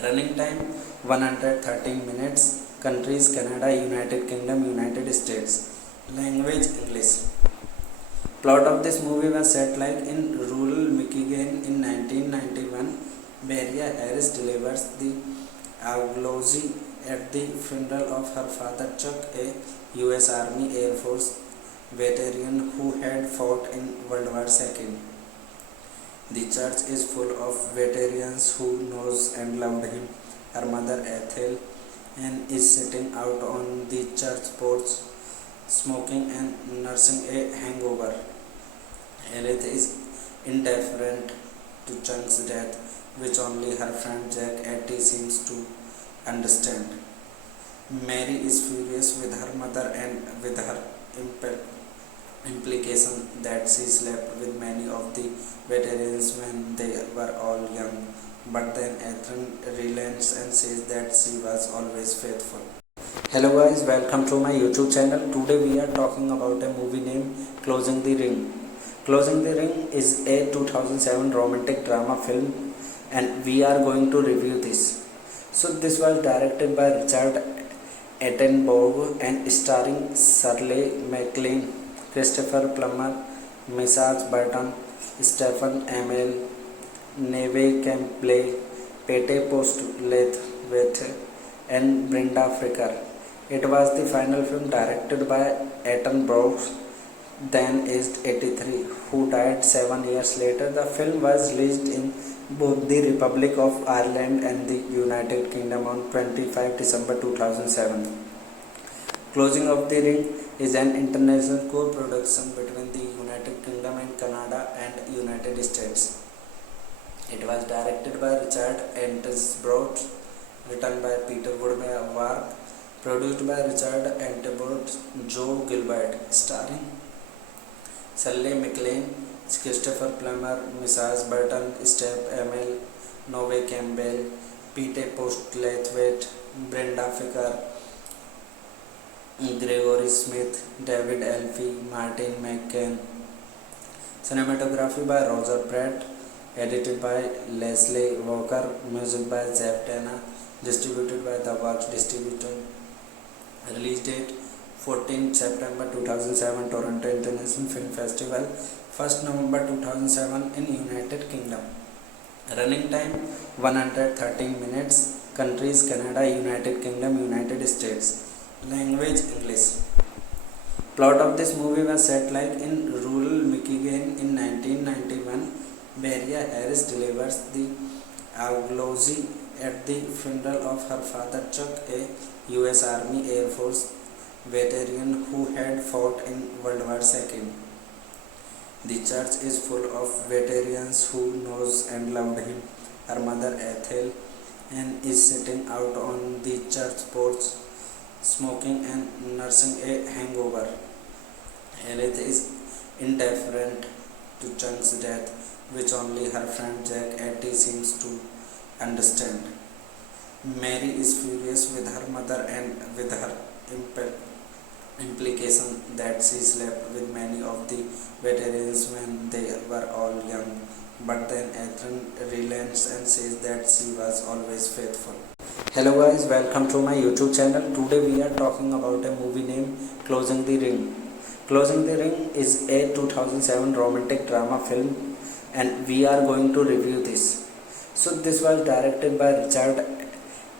Running time 113 minutes. Countries Canada, United Kingdom, United States. Language English. Plot of this movie was set like in rural Michigan in 1991. Maria Harris delivers the eulogy at the funeral of her father Chuck, a US Army Air Force veteran who had fought in World War II. The church is full of veterans who knows and loved him. Her mother Ethel and is sitting out on the church porch, smoking and nursing a hangover. Elith is indifferent to Chuck's death, which only her friend Jack Atty seems to understand. Mary is furious with her mother and with her implication that she slept with many of the veterans when they were all young, but then Ethan relents and says that she was always faithful. Hello guys, welcome to my YouTube channel. Today we are talking about a movie named Closing the Ring. Closing the Ring is a 2007 romantic drama film and we are going to review this. So this was directed by Richard Attenborough and starring Shirley MacLaine, Christopher Plummer, Mrs. Burton, Stephen Amell, Neve Campbell, Pete Postlethwaite, and Brenda Ficker. It was the final film directed by Attenborough, then aged 83, who died 7 years later. The film was released in both the Republic of Ireland and the United Kingdom on 25 December 2007. Closing of the Ring is an international co-production between the United Kingdom and Canada and United States. It was directed by Richard Attenborough, written by Peter Woodward, produced by Richard Attenborough, Joe Gilbert, starring Shirley MacLaine, Christopher Plummer, Mrs. Burton, Steph Amell, Neve Campbell, Pete Postlethwaite, Brenda Ficker, Gregory Smith, David Elfie, Martin McCann. Cinematography by Roger Pratt, edited by Leslie Walker, music by Jeff Tanner, distributed by The Works Distributor. Release date 14 September 2007, Toronto International Film Festival, 1st November 2007 in United Kingdom. Running time 113 minutes. Countries Canada, United Kingdom, United States. Language English. Plot of this movie was set like in rural Michigan in 1991. Maria Harris delivers the eulogy at the funeral of her father Chuck, a U.S. Army Air Force veteran who had fought in World War II. The church is full of veterans who knows and loved him. Her mother Ethel and is sitting out on the church porch, smoking and nursing a hangover. Elith is indifferent to Chuck's death, which only her friend Jack Atty seems to understand. Mary is furious with her mother and with her implication that she slept with many of the veterans when they were all young. But then Ethan relents and says that she was always faithful. Hello guys, welcome to my YouTube channel. Today we are talking about a movie named Closing the Ring. Closing the Ring is a 2007 romantic drama film and we are going to review this. So this was directed by Richard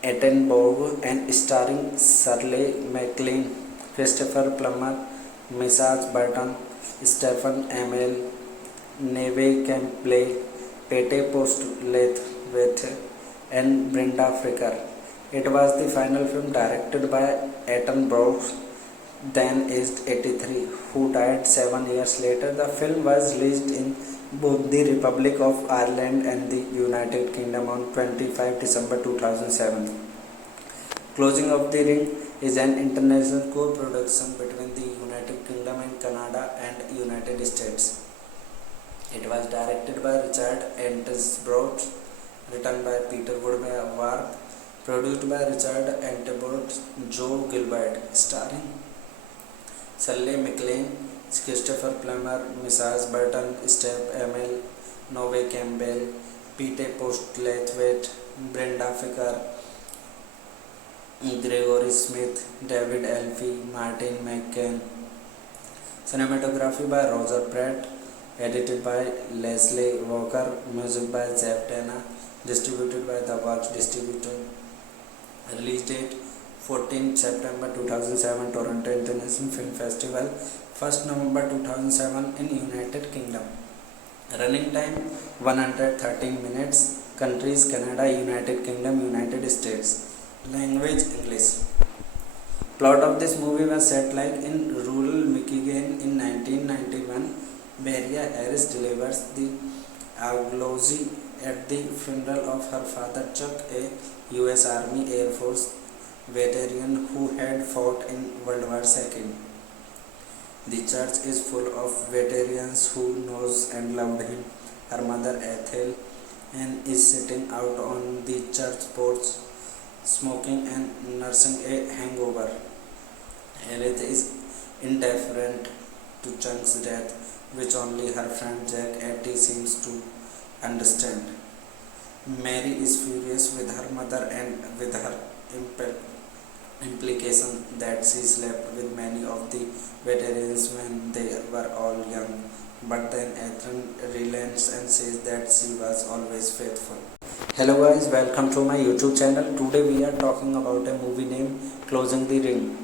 Attenborough and starring Shirley MacLaine, Christopher Plummer, Mrs. Burton, Stephen Amell, Neve Campbell, Pete Postlethwaite, and Brenda Ficker. It was the final film directed by Attenborough, then aged 83, who died 7 years later. The film was released in both the Republic of Ireland and the United Kingdom on 25 December 2007. Closing of the Ring is an international co-production between the United Kingdom and Canada and United States. It was directed by Richard Attenborough, written by Peter Woodward, produced by Richard Attenborough, Joe Gilbert, starring Shirley MacLaine, Christopher Plummer, Mrs. Burton, Steph Amell, Neve Campbell, Pete Postlethwaite, Brenda Ficker, Gregory Smith, David Elfie, Martin McCann. Cinematography by Roger Pratt, edited by Leslie Walker, music by Jeff Tanner, distributed by The Works Distributor. Release date 14 September 2007, Toronto International Film Festival, 1st November 2007 in United Kingdom. Running time 113 minutes. Countries Canada, United Kingdom, United States. Language English. Plot of this movie was set like in rural Michigan in 1991. Maria Harris delivers the eulogy at the funeral of her father Chuck, a U.S. Army Air Force veteran who had fought in World War II. The church is full of veterans who knows and loved him. Her mother Ethel and is sitting out on the church porch, smoking and nursing a hangover. Elith is indifferent to Chuck's death, which only her friend Jack Atty seems to understand. Mary is furious with her mother and with her implication that she slept with many of the veterans when they were all young. But then Ethan relents and says that she was always faithful. Hello guys, welcome to my YouTube channel. Today we are talking about a movie named Closing the Ring.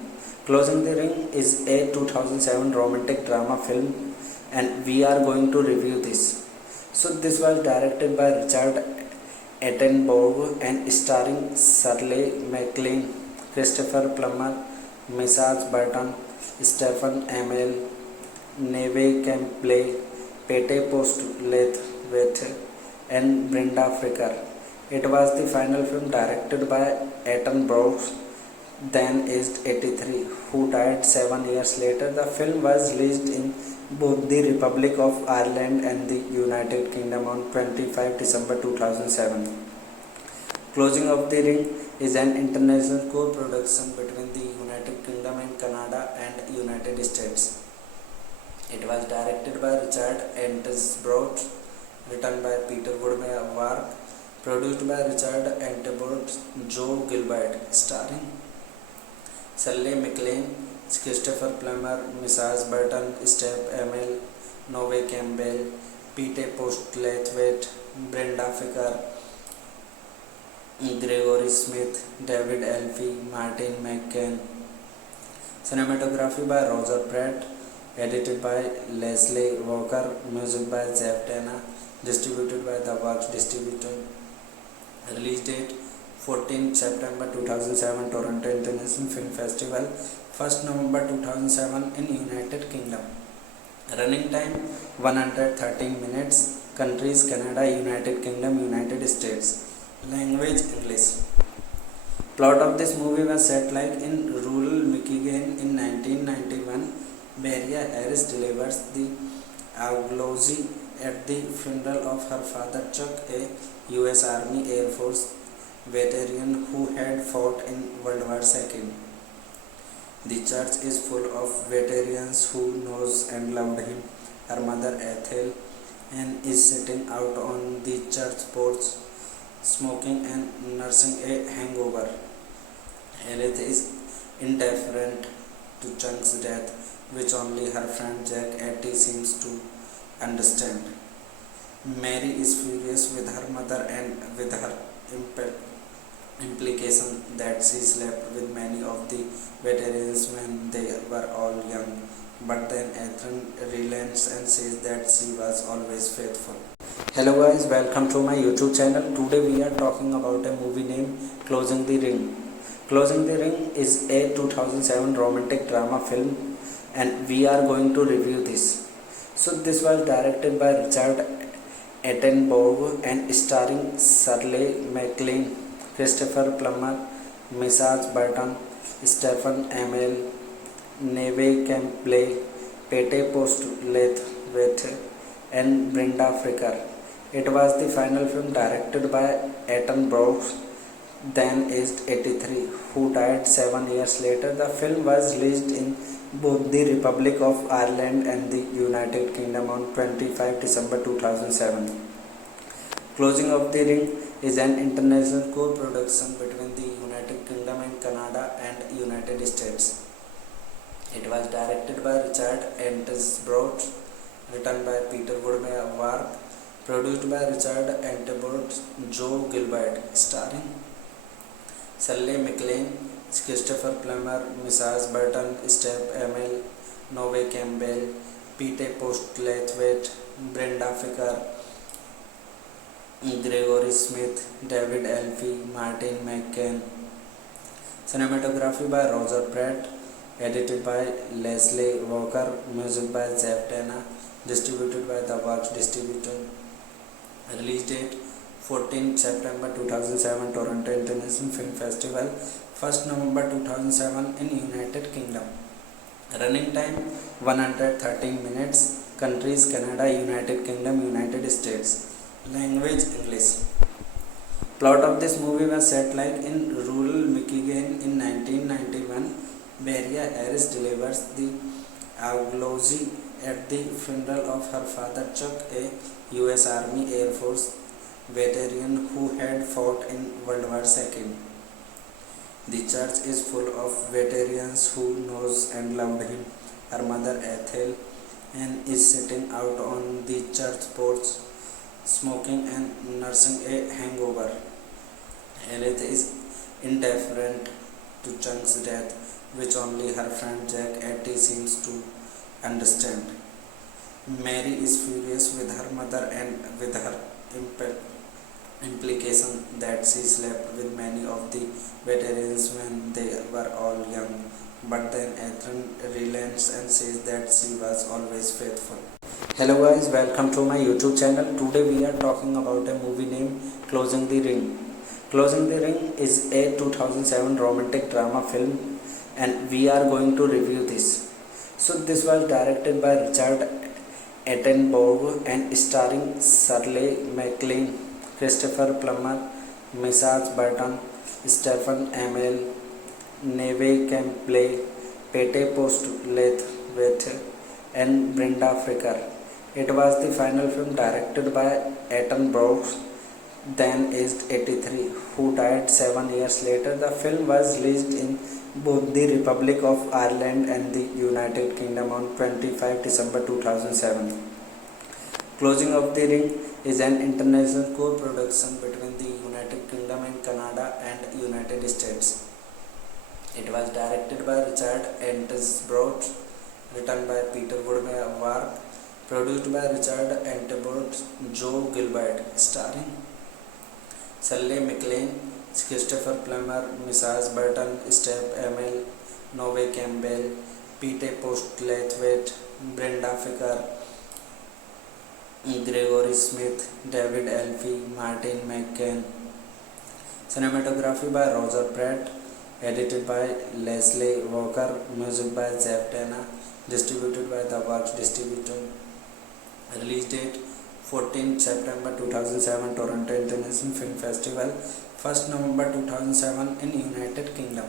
Closing the Ring is a 2007 romantic drama film, and we are going to review this. So, this was directed by Richard Attenborough and starring Shirley MacLaine, Christopher Plummer, Mrs. Burton, Stephen Amell, Neve Campbell, Pete Postlewaite, and Brenda Fricker. It was the final film directed by Attenborough, then aged 83, who died 7 years later. The film was released in both the Republic of Ireland and the United Kingdom on 25 December 2007. Closing of the Ring is an international co-production between the United Kingdom and Canada and United States. It was directed by Richard Attenborough, written by Peter Woodward, produced by Richard Attenborough, Joe Gilbert, starring Shirley MacLaine, Christopher Plummer, Mrs. Burton, Steph Amell, Neve Campbell, Pete Postlewaite, Brenda Fricker, Gregory Smith, David Elfie, Martin McCann. Cinematography by Roger Pratt, edited by Leslie Walker, music by Jeff Tanner, distributed by The Works Distributor. Release date 14 September 2007, Toronto International Film Festival, 1st November 2007 in United Kingdom. Running time 113 minutes. Countries Canada, United Kingdom, United States. Language English. Plot of this movie was set like in rural Michigan in 1991. Maria Harris delivers the eulogy at the funeral of her father Chuck, a U.S. Army Air Force veteran who had fought in World War II. The church is full of veterans who knows and loved him. Her mother Ethel and is sitting out on the church porch, smoking and nursing a hangover. Elith is indifferent to Chuck's death, which only her friend Jack Atty seems to understand. Mary is furious with her mother and with her implication that she slept with many of the veterans when they were all young, but then Ethan relents and says that she was always faithful. Hello guys, welcome to my YouTube channel. Today we are talking about a movie named Closing the Ring. Closing the Ring is a 2007 romantic drama film, and we are going to review this. So this was directed by Richard Attenborough and starring Shirley MacLaine, Christopher Plummer, Mrs. Burton, Stephen Amell, Neve Campbell, Pete Postlewaite, and Brenda Fricker. It was the final film directed by Attenborough, then aged 83, who died 7 years later. The film was released in both the Republic of Ireland and the United Kingdom on 25 December 2007. Closing of the Ring is an international co-production between the United Kingdom and Canada and United States. It was directed by Richard Attenborough, written by Peter Woodward, produced by Richard Attenborough, Joe Gilbert, starring Shirley MacLaine, Christopher Plummer, Mrs. Burton, Steph Amell, Neve Campbell, Pete Postlewaite, Brenda Fricker, Gregory Smith, David Elfie, Martin McCann. Cinematography by Roger Pratt, edited by Leslie Walker, music by Jeff Tanner, distributed by The Works Distributor. Release date 14 September 2007, Toronto International Film Festival, 1st November 2007 in United Kingdom. Running time 113 minutes. Countries Canada, United Kingdom, United States. Language English. Plot of this movie was set like in rural Michigan in 1991. Maria Harris delivers the eulogy at the funeral of her father Chuck, a U.S. Army Air Force veteran who had fought in World War II. The church is full of veterans who knows and loved him. Her mother Ethel and is sitting out on the church porch, smoking and nursing a hangover. Elith is indifferent to Chung's death, which only her friend Jack Etty seems to understand. Mary is furious with her mother and with her implication that she slept with many of the veterans when they were all young. But then Ethan relents and says that she was always faithful. Hello guys, welcome to my YouTube channel. Today we are talking about a movie named Closing the Ring. Closing the Ring is a 2007 romantic drama film and we are going to review this. So this was directed by Richard Attenborough and starring Shirley MacLaine, Christopher Plummer, Mrs. Burton, Stephen Amell, Neve Campbell, Pete Postlethwaite, and Brenda Fricker. It was the final film directed by Attenborough, then aged 83, who died 7 years later. The film was released in both the Republic of Ireland and the United Kingdom on 25 December 2007. Closing of the Ring is an international co-production between the United Kingdom and Canada and United States. It was directed by Richard Attenborough, written by Peter Woodward, produced by Richard Attenborough, Joe Gilbert, starring Shirley MacLaine, Christopher Plummer, Mrs. Burton, Steph Amell, Neve Campbell, Pete Postlethwaite, Brenda Fricker, Gregory Smith, David Elfie, Martin McCann. Cinematography by Roger Pratt, edited by Leslie Walker, music by Jeff Dana, distributed by The Works Distributor. Release date 14 September 2007, Toronto International Film Festival, 1st November 2007 in United Kingdom.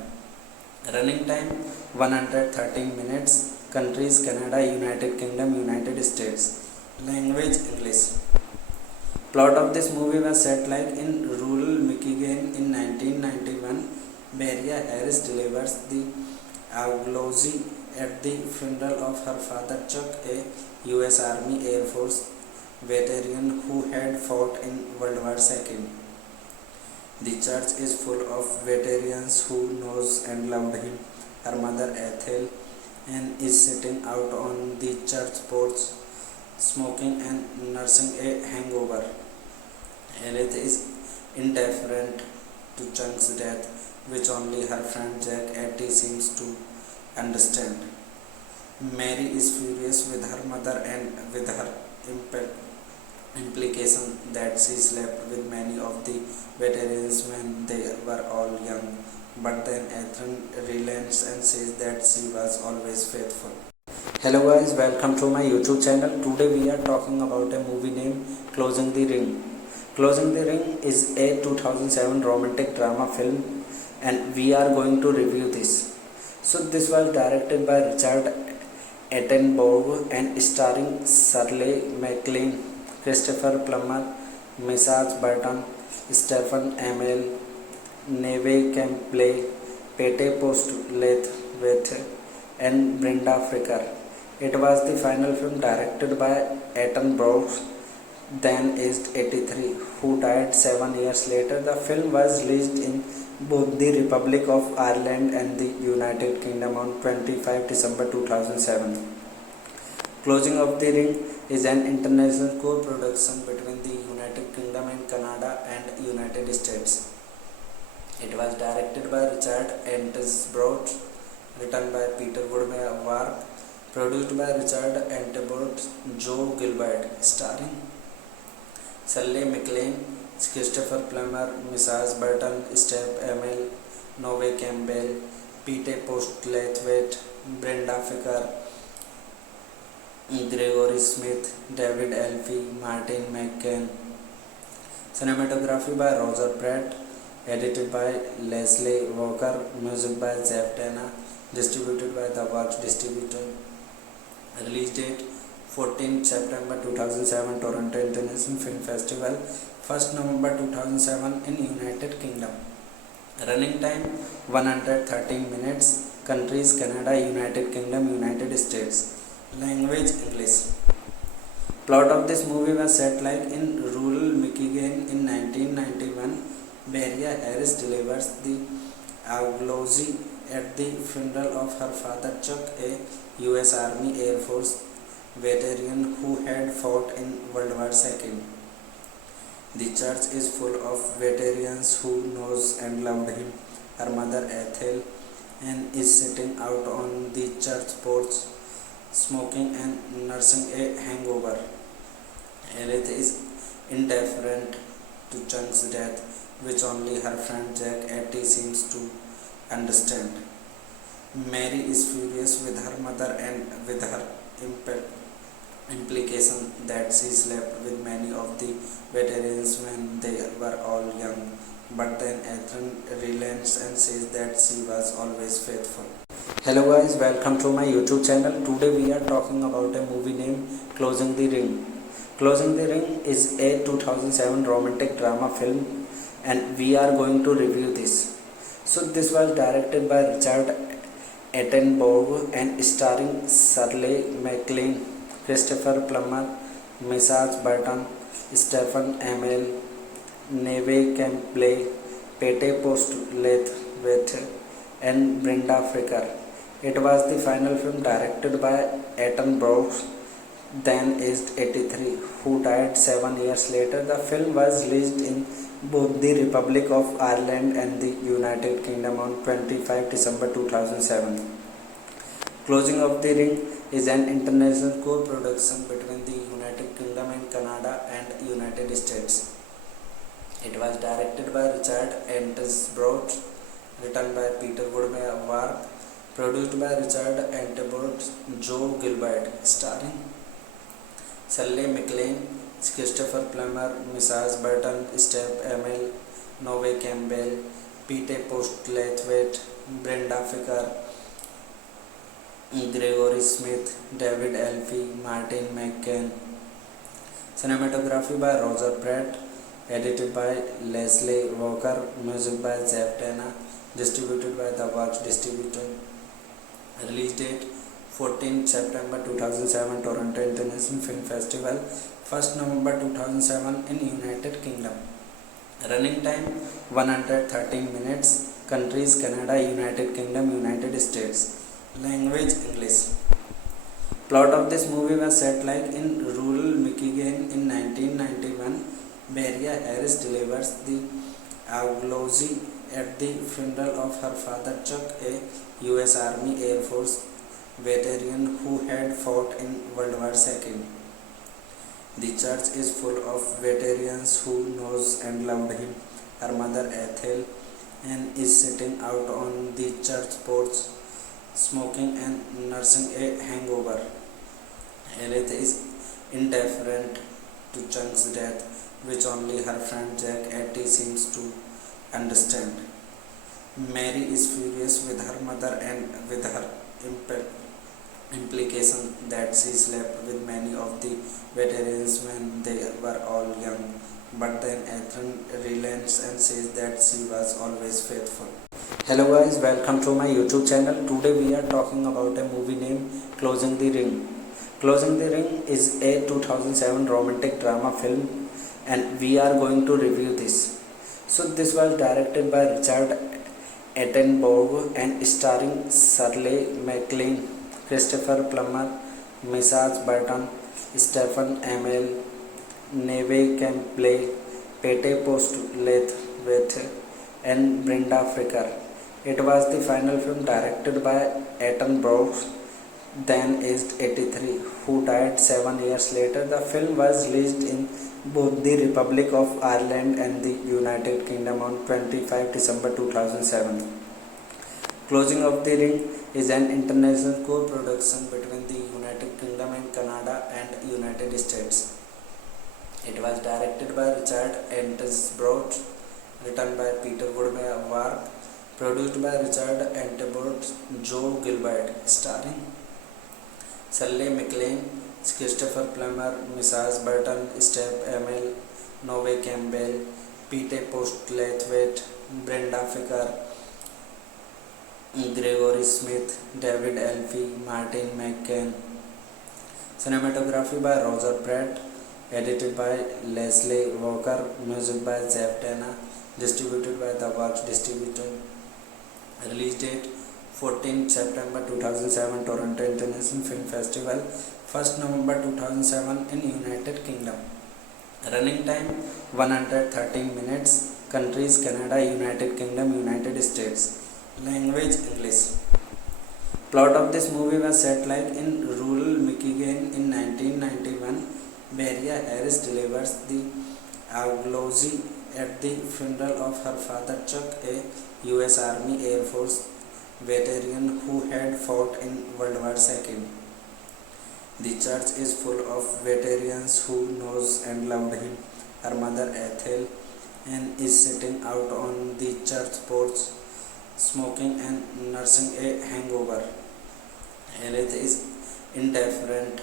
Running time 113 minutes. Countries Canada, United Kingdom, United States. Language English. Plot of this movie was set like in rural Michigan in 1991. Maria Harris delivers the eulogy at the funeral of her father Chuck, a US Army Air Force veteran who had fought in World War II. The church is full of veterans who knows and loved him. Her mother Ethel and is sitting out on the church porch, smoking and nursing a hangover. Elith is indifferent to Chung's death, which only her friend Jack Etty seems to understand. Mary is furious with her mother and with her implication that she slept with many of the veterans when they were all young. But then Ethan relents and says that she was always faithful. Hello guys, welcome to my YouTube channel. Today we are talking about a movie named Closing the Ring. Closing the Ring is a 2007 romantic drama film and we are going to review this. So this was directed by Richard Attenborough and starring Shirley MacLaine, Christopher Plummer, Mrs. Burton, Stephen Amell, Neve Campbell, Pete Postlethwaite, and Brenda Fricker. It was the final film directed by Attenborough, then aged 83, who died 7 years later. The film was released in both the Republic of Ireland and the United Kingdom on 25 December 2007. Closing of the Ring is an international co-production between the United Kingdom and Canada and United States. It was directed by Richard Attenborough, written by Peter Woodward, produced by Richard Attenborough, Joe Gilbert, starring Shirley MacLaine, Christopher Plummer, Mrs. Burton, Steph Amell, Neve Campbell, Pete Postlethwaite, Brenda Fricker, Gregory Smith, David Elfie, Martin McCann. Cinematography by Roger Pratt, edited by Leslie Walker, music by Jeff Dana, distributed by The Works Distributor. Release date 14 September 2007, Toronto International Film Festival, 1st November 2007 in United Kingdom. Running time 113 minutes. Countries Canada, United Kingdom, United States. Language English. Plot of this movie was set like in rural Michigan in 1991. Maria Harris delivers the Aglozzi at the funeral of her father Chuck, a US Army Air Force veteran who had fought in World War II. The church is full of veterans who knows and loved him. Her mother Ethel and is sitting out on the church porch, smoking and nursing a hangover. Elith is indifferent to Chuck's death, which only her friend Jack Etty seems to understand. Mary is furious with her mother and with her implication that she slept with many of the veterans when they were all young. But then Ethan relents and says that she was always faithful. Hello guys, welcome to my YouTube channel. Today we are talking about a movie named Closing the Ring. Closing the Ring is a 2007 romantic drama film and we are going to review this. So this was directed by Richard Attenborough and starring Shirley MacLaine, Christopher Plummer, Mrs. Burton, Stephen Amell, Neve Campbell, Pete Postlethwaite, and Brenda Fricker. It was the final film directed by Attenborough, then aged 83, who died 7 years later. The film was released in both the Republic of Ireland and the United Kingdom on 25 December 2007. Closing of the Ring is an international co-production between the United Kingdom and Canada and United States. It was directed by Richard Attenborough, written by Peter Woodward, produced by Richard Attenborough, Joe Gilbert, starring Shirley MacLaine, Christopher Plummer, Mrs. Burton, Steph Amell, Neve Campbell, Pete Postlethwaite, Brenda Fricker, Gregory Smith, David Elfie, Martin McCann. Cinematography by Roger Pratt, edited by Leslie Walker, music by Jeff Tanner, distributed by The Works Distributor. Release date 14 September 2007, Toronto International Film Festival, 1st November 2007 in United Kingdom. Running time 113 minutes. Countries Canada, United Kingdom, United States. Language English. Plot of this movie was set like in rural Michigan in 1991. Maria Harris delivers the Aglozzi at the funeral of her father Chuck, a US Army Air Force veteran who had fought in World War II. The church is full of veterans who knows and loved him. Her mother Ethel and is sitting out on the church porch, smoking and nursing a hangover. Elith is indifferent to Chuck's death, which only her friend Jack Etty seems to understand. Mary is furious with her mother and with her implication that she slept with many of the veterans when they were all young. But then Ethan relents and says that she was always faithful. Hello guys, welcome to my YouTube channel. Today we are talking about a movie named Closing the Ring. Closing the Ring is a 2007 romantic drama film and we are going to review this. So this was directed by Richard Attenborough and starring Shirley MacLaine, Christopher Plummer, Mrs. Burton, Stephen Amell, Neve Campbell, Pete Postlethwaite, and Brenda Fricker. It was the final film directed by Attenborough, then aged 83, who died 7 years later. The film was released in both the Republic of Ireland and the United Kingdom on 25 December 2007. Closing of the Ring is an international co-production between the United Kingdom and Canada and United States. It was directed by Richard Attenborough, written by Peter Woodward, produced by Richard Attenborough, Joe Gilbert, starring Shirley MacLaine, Christopher Plummer, Mrs. Burton, Steph Amell, Neve Campbell, Pete Postlethwaite, Brenda Fricker, Gregory Smith, David Elfie, Martin McCann. Cinematography by Roger Pratt, edited by Leslie Walker, music by Jeff Tanner, distributed by The Works Distributor. Release date 14 September 2007 Toronto International Film Festival, 1st November 2007 in United Kingdom. Running time 113 minutes. Countries Canada, United Kingdom, United States. Language English. Plot of this movie was set like in rural Michigan in 1991. Maria Harris delivers the eulogy at the funeral of her father Chuck, a US Army Air Force veteran who had fought in World War II. The church is full of veterans who knows and loved him. Her mother Ethel and is sitting out on the church porch, smoking and nursing a hangover. Elith is indifferent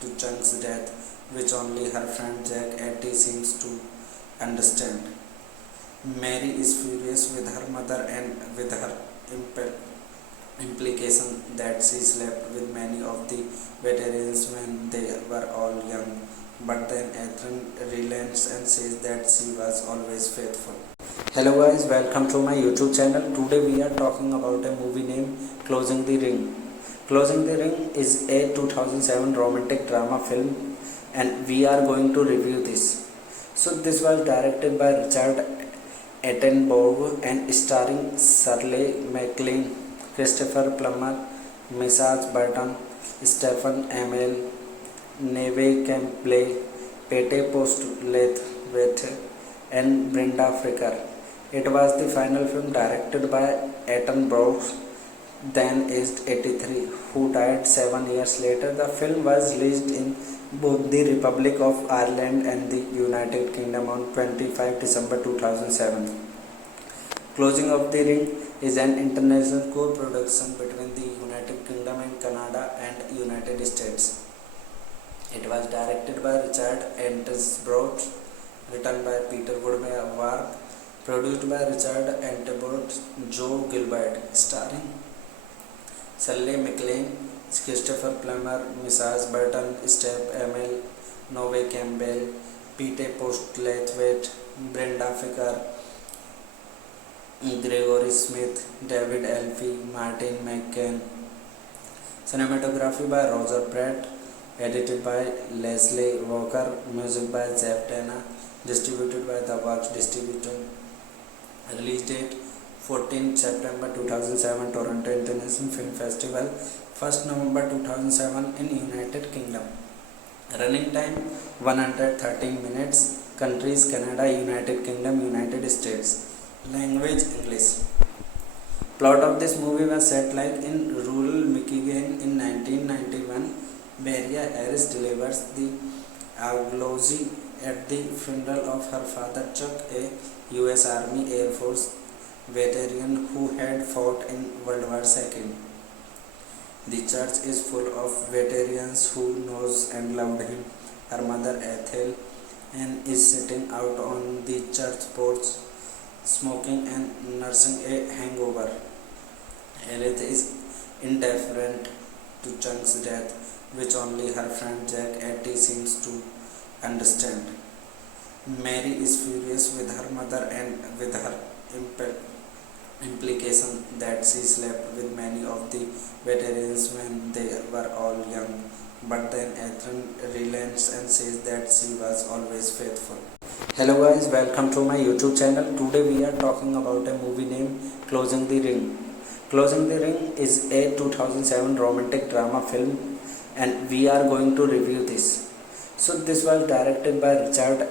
to Chuck's death, which only her friend Jack Etty seems to understand. Mary is furious with her mother and with her implication that she slept with many of the veterans when they were all young. But then Ethan relents and says that she was always faithful. Hello guys, welcome to my YouTube channel. Today we are talking about a movie named Closing the Ring. Closing the Ring is a 2007 romantic drama film and we are going to review this. So this was directed by Richard Attenborough and starring Shirley MacLaine, Christopher Plummer, Mrs. Burton, Stephen Amell, Neve Campbell, Pete Postlethwaite, and Brenda Fricker. It was the final film directed by Attenborough, then aged 83, who died 7 years later. The film was released in both the Republic of Ireland and the United Kingdom on 25 December 2007. Closing of the Ring is an international co-production between the United Kingdom and Canada and United States. It was directed by Richard Attenborough, written by Peter Woodward, produced by Richard Attenborough, Joe Gilbert, starring Shirley MacLaine, Christopher Plummer, Mrs. Burton, Steph Amell, Neve Campbell, Pete Postlethwaite, Brenda Fricker, Gregory Smith, David Elfie, Martin McCann. Cinematography by Roger Pratt, edited by Leslie Walker, music by Jeff Dana, distributed by The Works Distributor. Release date 14 September 2007 Toronto International Film Festival, 1st November 2007 in United Kingdom. Running time 113 minutes. Countries Canada, United Kingdom, United States. Language English. Plot of this movie was set like in rural Michigan in 1991. Maria Harris delivers the eulogy at the funeral of her father Chuck, a US Army Air Force veteran who had fought in World War II. The church is full of veterans who knows and loved him. Her mother Ethel and is sitting out on the church porch, smoking and nursing a hangover. Elith is indifferent to Chuck's death, which only her friend Jack Etty seems to understand. Mary is furious with her mother and with her implication that she slept with many of the veterans when they were all young. But then Ethan relents and says that she was always faithful. Hello guys, welcome to my YouTube channel. Today we are talking about a movie named Closing the Ring. Closing the Ring is a 2007 romantic drama film and we are going to review this. So this was directed by Richard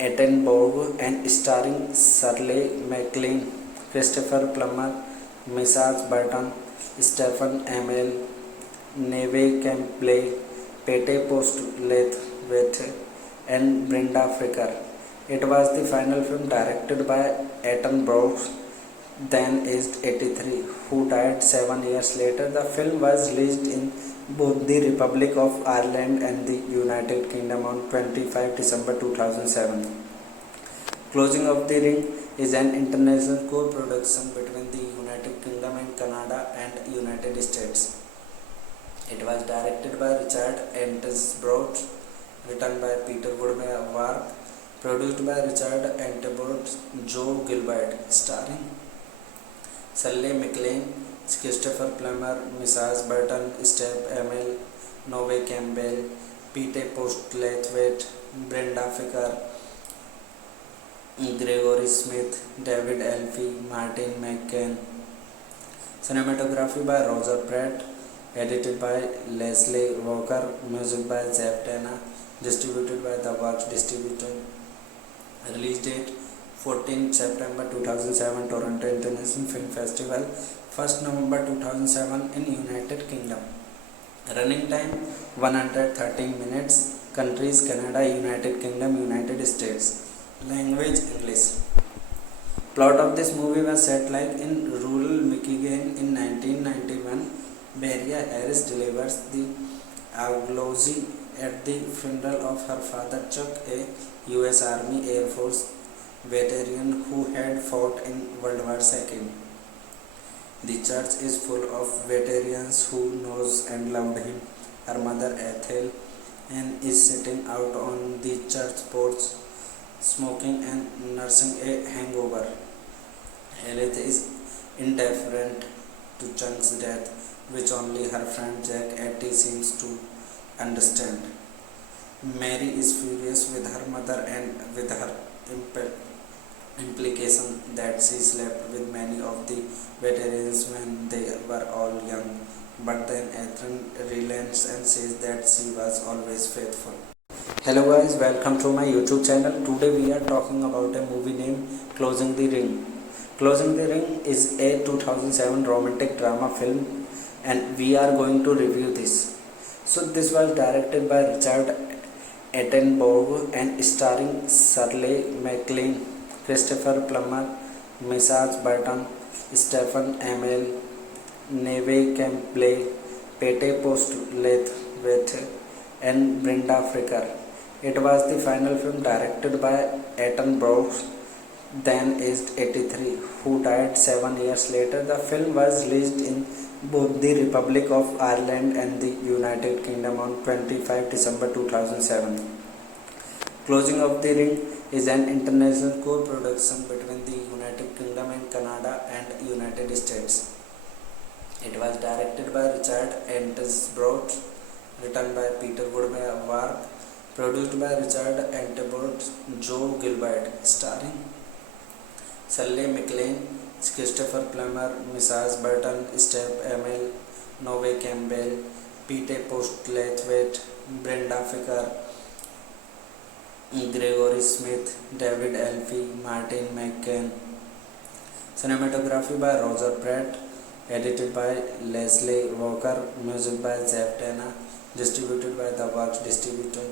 Attenborough and starring Shirley MacLaine, Christopher Plummer, Mrs. Burton, Stephen Amell, Neve Campbell, Pete Postlethwaite, and Brenda Fricker. It was the final film directed by Attenborough, then aged 83, who died 7 years later. The film was released in both the Republic of Ireland and the United Kingdom on 25 December 2007. Closing of the Ring is an international co-production between the United Kingdom and Canada and United States. It was directed by Richard Attenborough, written by Peter Woodward, produced by Richard Attenborough, Joe Gilbert, starring Sully McLean, Christopher Plummer, Mrs. Burton, Steve Amell, Nove Campbell, Pete Postlewaite, Brenda Ficker, Gregory Smith, David Elfie, Martin McCann. Cinematography by Roger Pratt, edited by Leslie Walker, music by Jeff Tanner, distributed by The Works Distributor. Release date 14 September 2007, Toronto International Film Festival, 1st November 2007 in United Kingdom. Running time 113 minutes. Countries Canada, United Kingdom, United States. Language English. Plot of this movie was set like in rural Michigan in 1991. Maria Harris delivers the eulogy at the funeral of her father Chuck, a US Army Air Force veteran who had fought in World War II. The church is full of veterans who knows and loved him. Her mother Ethel and is sitting out on the church porch, smoking and nursing a hangover. Elith is indifferent to Chuck's death, which only her friend Jack Atty seems to understand. Mary is furious with her mother and with her implication that she slept with many of the veterans when they were all young, but then Ethan relents and says that she was always faithful. Hello guys, welcome to my YouTube channel. Today we are talking about a movie named Closing the Ring. Closing the Ring is a 2007 romantic drama film and we are going to review this. So this was directed by Richard Attenborough and starring Shirley MacLaine, Christopher Plummer, Mrs. Burton, Stephen Amell, Neve Campbell, Pete Postlewaite, and Brenda Fricker. It was the final film directed by Attenborough, then aged 83, who died 7 years later. The film was released in both the Republic of Ireland and the United Kingdom on 25 December 2007. Closing of the Ring is an international co-production between the United Kingdom and Canada and United States. It was directed by Richard Attenborough, written by Peter Woodward, produced by Richard Attenborough, Joe Gilbert, starring Shirley MacLaine, Christopher Plummer, Mrs. Burton, Steve Amell, Nove Campbell, Pete Postlewaite, Brenda Ficker, Gregory Smith, David Elfie, Martin McCann. Cinematography by Roger Pratt, edited by Leslie Walker, music by Jeff Tanner, distributed by The Works Distributor.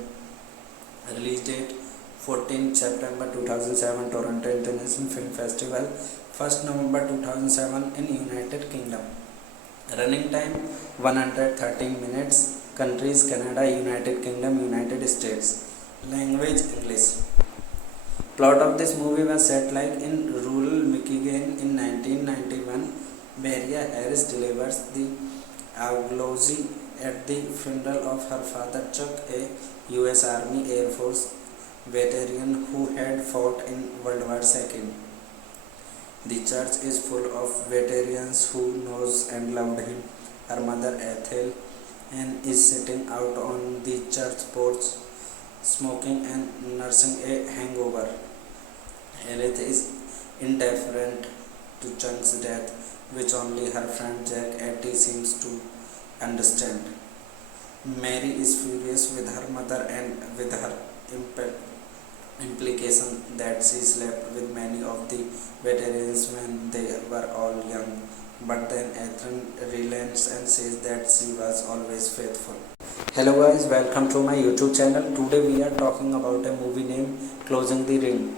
Release date 14 September 2007, Toronto International Film Festival, 1st November 2007 in United Kingdom. Running time 113 minutes. Countries Canada, United Kingdom, United States. Language English. Plot of this movie was set like in rural Michigan in 1991. Maria Harris delivers the eulogy at the funeral of her father Chuck, a US Army Air Force veteran who had fought in World War II. The church is full of veterans who knows and loved him. Her mother Ethel and is sitting out on the church porch, smoking and nursing a hangover. Elith is indifferent to Chuck's death, which only her friend Jack Atty seems to understand. Mary is furious with her mother and with her implication that she slept with many of the veterans when they were all young, but then Ethan relents and says that she was always faithful. Hello guys, welcome to my YouTube channel. Today we are talking about a movie named Closing the Ring.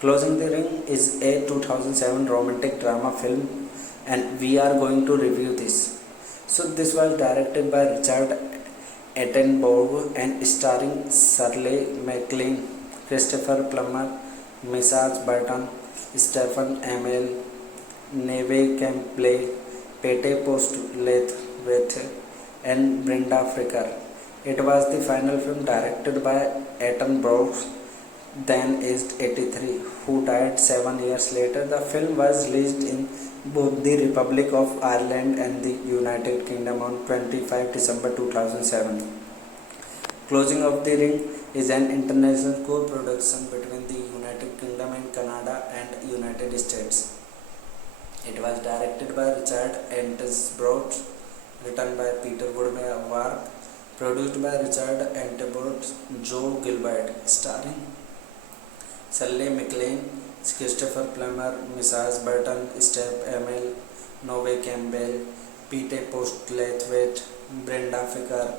Closing the Ring is a 2007 romantic drama film and we are going to review this. So this was directed by Richard Attenborough and starring Shirley MacLaine, Christopher Plummer, Mrs. Burton, Stephen Amell, Neve Campbell, Pete Postlewaite, and Brenda Fricker. It was the final film directed by Attenborough, then aged 83, who died 7 years later. The film was released in both the Republic of Ireland and the United Kingdom on 25 December 2007. Closing of the Ring is an international co-production between the United Kingdom and Canada and United States. It was directed by Richard Attenborough, written by Peter Woodward, produced by Richard Attenborough, Joe Gilbert, starring Shirley MacLaine, Christopher Plummer, Mrs. Burton, Steve Amell, Neve Campbell, Pete Postlethwaite, Brenda Ficker,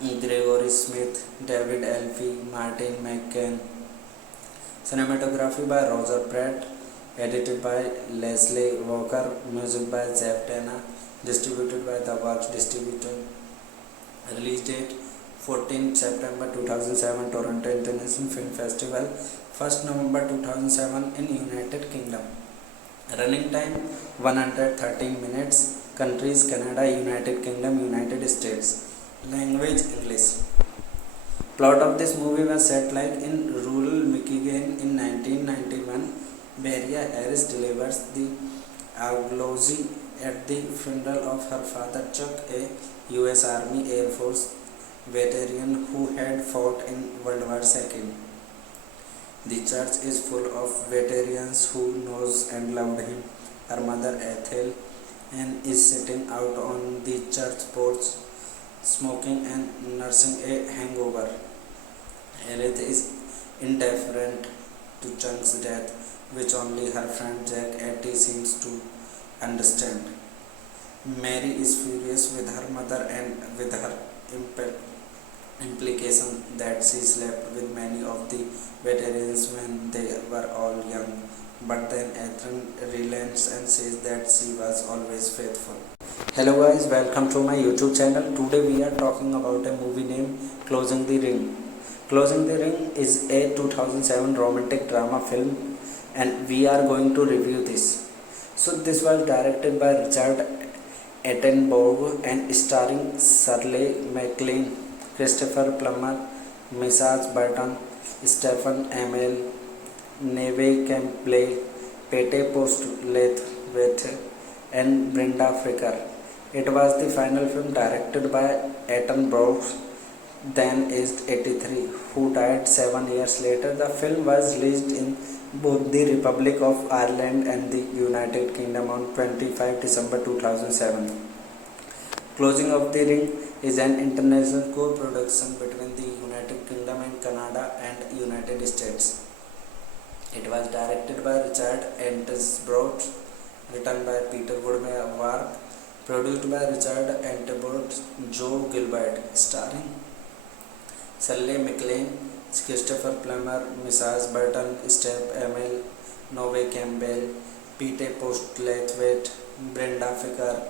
Gregory Smith, David Elfie, Martin McCann. Cinematography by Roger Pratt, edited by Leslie Walker, music by Jeff Tanner, distributed by the Works Distributor. Release date 14 September 2007, Toronto International Film Festival, 1st November 2007 in United Kingdom. Running time 113 minutes. Countries Canada, United Kingdom, United States. Language English. Plot of this movie was set like in rural Michigan in 1991. Maria Harris delivers the eulogy at the funeral of her father Chuck, a U.S. Army Air Force veteran who had fought in World War II. The church is full of veterans who knows and loved him. Her mother Ethel and is sitting out on the church porch, smoking and nursing a hangover. Elith is indifferent to Chuck's death, which only her friend Jack Atty seems to understand. Mary is furious with her mother and with her implication that she slept with many of the veterans when they were all young, but then Ethan relents and says that she was always faithful. Hello guys, welcome to my YouTube channel. Today we are talking about a movie named Closing the Ring. Closing the Ring is a 2007 romantic drama film and we are going to review this. So this was directed by Richard Attenborough and starring Shirley MacLaine, Christopher Plummer, Mrs. Burton, Stephen Amell, Neve Campbell, Pete Postlethwaite, and Brenda Ficker. It was the final film directed by Attenborough, then aged 83, who died 7 years later. The film was released in both the Republic of Ireland and the United Kingdom on 25 December 2007. Closing of the Ring is an international co-production between the United Kingdom and Canada and United States. It was directed by Richard Attenborough, written by Peter Woodward, produced by Richard Attenborough, Joe Gilbert, starring Shirley MacLaine, Christopher Plummer, Mrs. Burton, Steve Amell, Neve Campbell, Pete Postlethwaite, Brenda Ficker,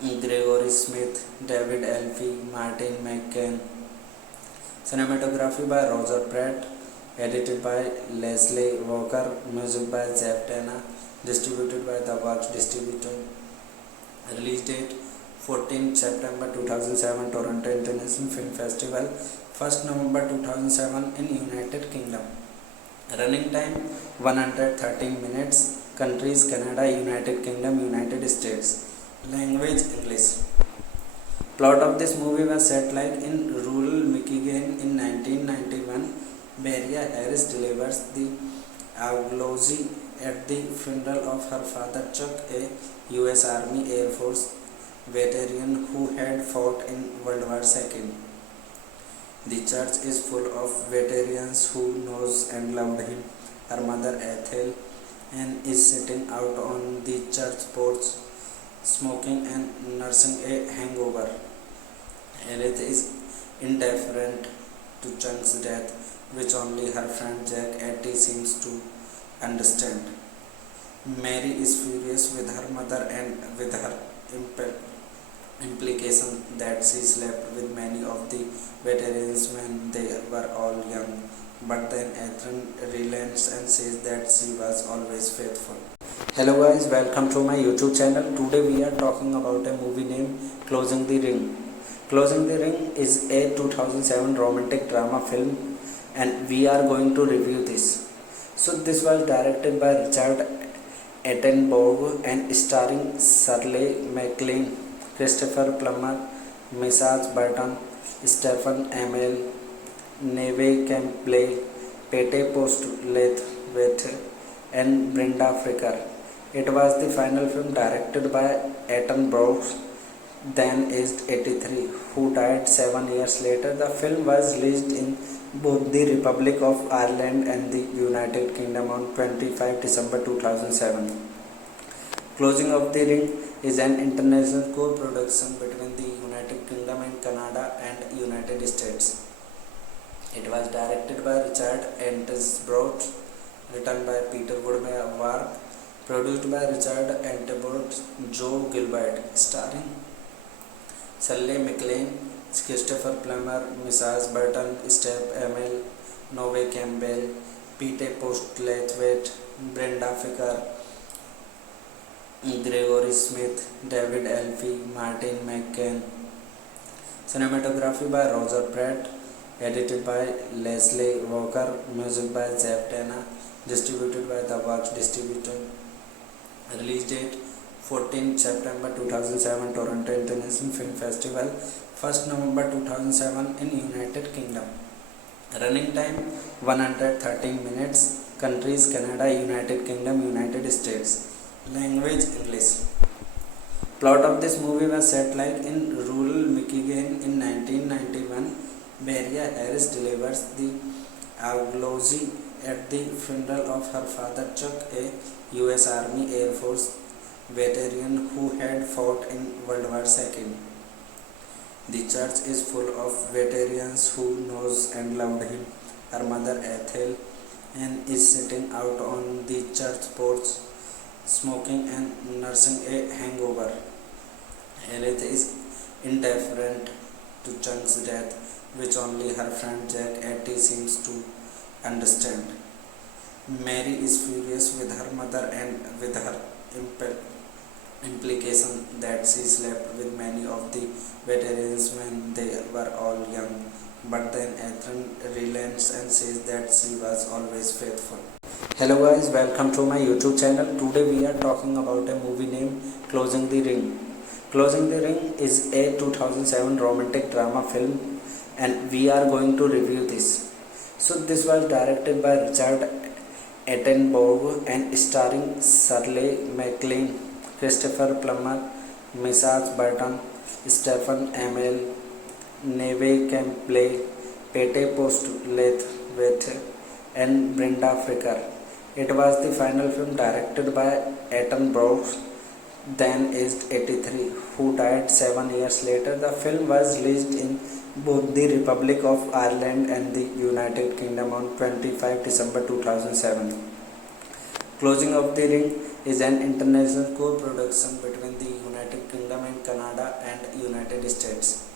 Gregory Smith, David Elfie, Martin McCann. Cinematography by Roger Pratt, edited by Leslie Walker, music by Jeff Tanner, distributed by the Works Distributor. Release date 14 September 2007, Toronto International Film Festival, 1st November 2007 in United Kingdom. Running time 113 minutes. Countries Canada, United Kingdom, United States. Language English. Plot of this movie was set like in rural Michigan in 1991. Maria Harris delivers the eulogy at the funeral of her father Chuck, a U.S. Army Air Force veteran who had fought in World War II. The church is full of veterans who knows and loved him. Her mother Ethel and is sitting out on the church porch, smoking and nursing a hangover. Elith is indifferent to Chuck's death, which only her friend Jack Atty seems to understand. Mary is furious with her mother and with her implication that she slept with many of the veterans when they were all young, but then Ethan relents and says that she was always faithful. Hello guys, welcome to my YouTube channel. Today we are talking about a movie named Closing the Ring. Closing the Ring is a 2007 romantic drama film, and we are going to review this. So, this was directed by Richard Attenborough and starring Shirley MacLaine, Christopher Plummer, Mrs. Burton, Stephen Amell, Neve Campbell, Pete Postlewaite, and Brenda Fricker. It was the final film directed by Attenborough, then aged 83, who died 7 years later. The film was released in both the Republic of Ireland and the United Kingdom on 25 December 2007. Closing of the Ring is an international co-production between the United Kingdom and Canada and United States. It was directed by Richard Attenborough, written by Peter Woodward, produced by Richard Attenborough, Joe Gilbert, starring Shirley MacLaine, Christopher Plummer, Mrs. Burton, Steph Amell, Neve Campbell, Pete Postlewaite, Brenda Fricker, Gregory Smith, David Elfie, Martin McCann. Cinematography by Roger Pratt, edited by Leslie Walker, music by Jeff Tanner, distributed by The Works Distributor. Release date 14 September 2007, Toronto International Film Festival, 1st November 2007 in United Kingdom. Running time 113 minutes. Countries Canada, United Kingdom, United States. Language English. Plot of this movie was set like in rural Michigan in 1991. Maria Harris delivers the eulogy at the funeral of her father Chuck, a US Army Air Force veteran who had fought in World War II. The church is full of veterans who knows and loved him. Her mother Ethel and is sitting out on the church porch, smoking and nursing a hangover. Elith is indifferent to Chuck's death, which only her friend Jack Atty seems to understand. Mary is furious with her mother and with her implication that she slept with many of the veterans when they were all young, but then Ethan relents and says that she was always faithful. Hello guys, welcome to my YouTube channel. Today we are talking about a movie named Closing the Ring. Closing the Ring is a 2007 romantic drama film, and we are going to review this. So this was directed by Richard Attenborough and starring Shirley MacLaine, Christopher Plummer, Mrs. Burton, Stephen Amell, Neve Campbell, Pete Postlewaite, and Brenda Fricker. It was the final film directed by Attenborough, then aged 83, who died 7 years later. The film was released in both the Republic of Ireland and the United Kingdom on 25 December 2007. Closing of the Ring is an international co-production between the United Kingdom and Canada and United States.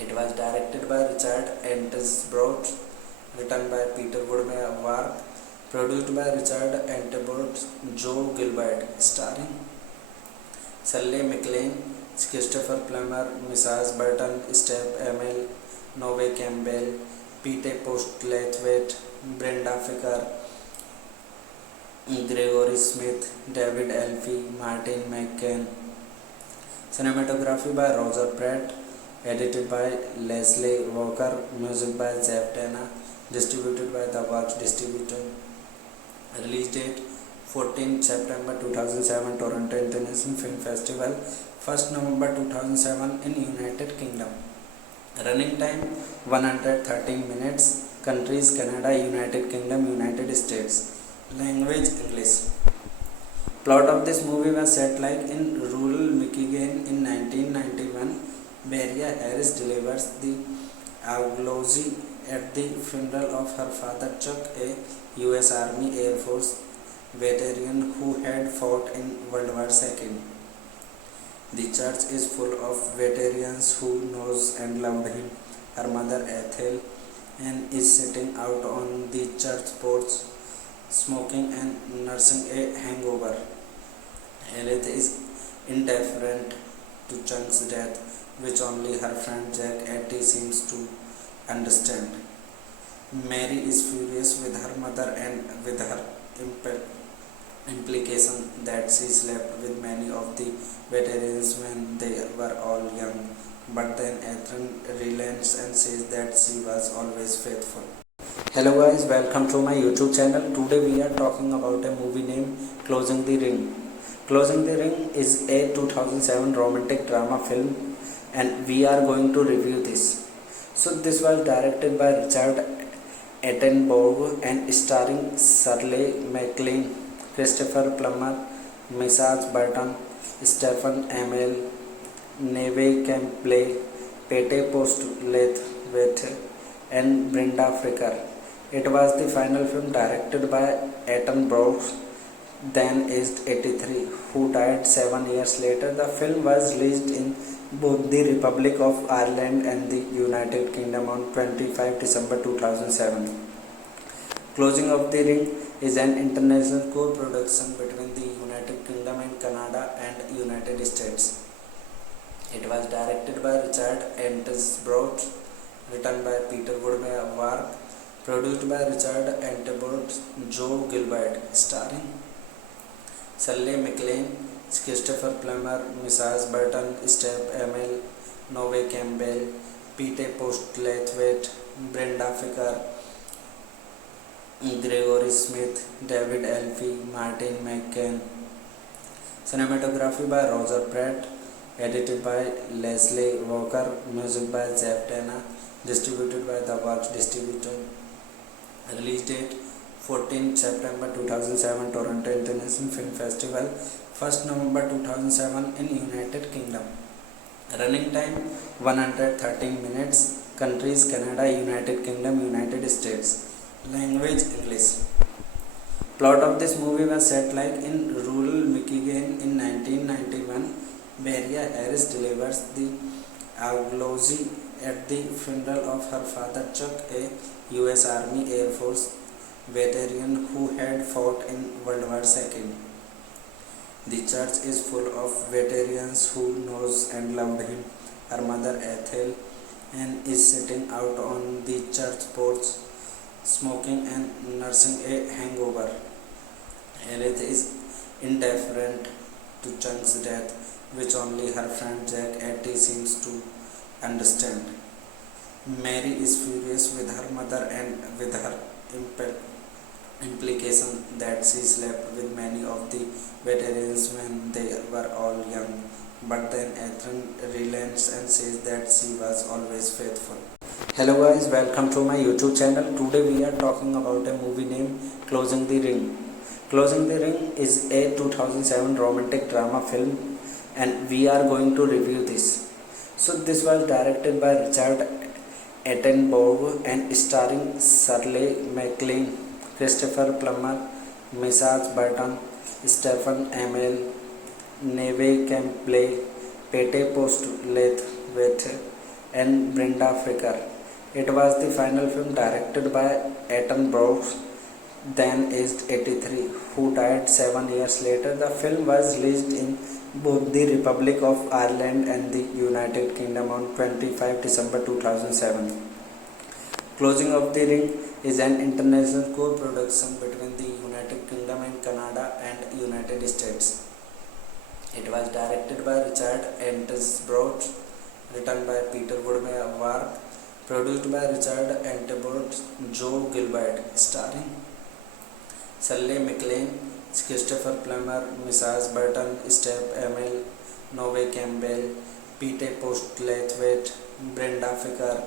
It was directed by Richard Attenborough, written by Peter Woodward, produced by Richard Attenborough, Joe Gilbert, starring Shirley MacLaine, Christopher Plummer, Mrs. Burton, Steph Amell, Neve Campbell, Pete Postlewaite, Brenda Fricker, Gregory Smith, David Elfie, Martin McCann. Cinematography by Roger Pratt, edited by Leslie Walker, music by Jeff Tanner, distributed by The Works Distributor. Release date 14 September 2007, Toronto International Film Festival, 1st November 2007 in United Kingdom. Running time 113 minutes. Countries Canada, United Kingdom, United States. Language English. Plot of this movie was set like in rural Michigan in 1991. Maria Harris delivers the eulogy at the funeral of her father Chuck, a US Army Air Force veteran who had fought in World War II. The church is full of veterans who knows and loved him. Her mother Ethel and is sitting out on the church porch, smoking and nursing a hangover. Elith is indifferent to Chuck's death, which only her friend Jack Atty seems to understand. Mary is furious with her mother and with her implication that she slept with many of the veterans when they were all young. But then Ethan relents and says that she was always faithful. Hello guys, welcome to my YouTube channel. Today we are talking about a movie named Closing the Ring. Closing the Ring is a 2007 romantic drama film and we are going to review this. So this was directed by Richard Attenborough and starring Shirley MacLaine, Christopher Plummer, Mrs. Burton, Stephen Amell, Neve Campbell, Pete Postlethwaite, and Brenda Fricker. It was the final film directed by Attenborough, then aged 83, who died 7 years later. The film was released in both the Republic of Ireland and the United Kingdom on 25 December 2007. Closing of the Ring is an international co-production between the United Kingdom and Canada and United States. It was directed by Richard Attenborough, written by Peter Woodward, produced by Richard Attenborough, Joe Gilbert, starring Shirley MacLaine, Christopher Plummer, Mrs. Burton, Steph Amell, Neve Campbell, Pete Postlethwaite, Brenda Fricker, Gregory Smith, David Elfie, Martin McCann. Cinematography by Roger Pratt, edited by Leslie Walker, music by Jeff Dana, distributed by The Works Distributor. Release date 14 September 2007, Toronto International Film Festival, 1st November 2007 in United Kingdom. Running time 113 minutes. Countries Canada, United Kingdom, United States. Language English. Plot of this movie was set like in rural Michigan in 1991. Maria Harris delivers the eulogy at the funeral of her father Chuck, a U.S. Army Air Force veteran who had fought in World War II. The church is full of veterans who knows and loved him. Her mother Ethel and is sitting out on the church porch, smoking and nursing a hangover. Elith is indifferent to Chuck's death, which only her friend Jack Atty seems to understand. Mary is furious with her mother and with her implication that she slept with many of the veterans when they were all young. But then Ethan relents and says that she was always faithful. Hello guys, welcome to my YouTube channel. Today we are talking about a movie named Closing the Ring. Closing the Ring is a 2007 romantic drama film and we are going to review this. So this was directed by Richard Attenborough and starring Shirley MacLaine, Christopher Plummer, Mrs. Burton, Stephen Amell, Neve Campbell, Pete Postlethwaite, and Brenda Fricker. It was the final film directed by Attenborough, then aged 83, who died 7 years later. The film was released in both the Republic of Ireland and the United Kingdom on 25 December 2007. Closing of the Ring is an international co-production between the United Kingdom and Canada and United States. It was directed by Richard Attenborough, written by Peter Woodward, produced by Richard Attenborough, Joe Gilbert, starring Shirley MacLaine, Christopher Plummer, Mrs. Burton, Steph Amell, Neve Campbell, Pete Postlethwaite, Brenda Fricker,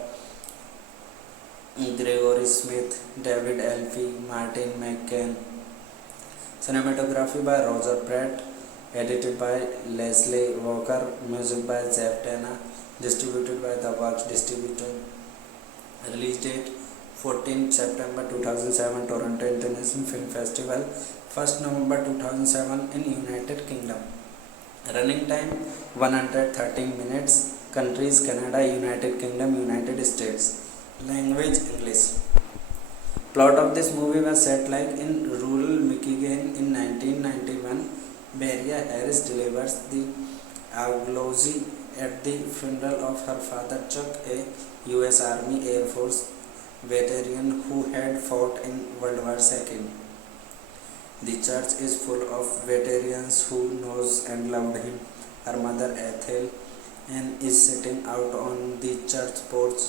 Gregory Smith, David Elfie, Martin McCann. Cinematography by Roger Pratt, edited by Leslie Walker, music by Jeff Dana, distributed by The Works Distributor. Release date 14 September 2007, Toronto International Film Festival, 1st November 2007 in United Kingdom. Running time 113 minutes. Countries Canada, United Kingdom, United States. Language English. Plot of this movie was set like in rural Michigan in 1991. Maria Harris delivers the eulogy at the funeral of her father Chuck, a US Army Air Force veteran who had fought in World War II. The church is full of veterans who knows and loved him. Her mother Ethel and is sitting out on the church porch,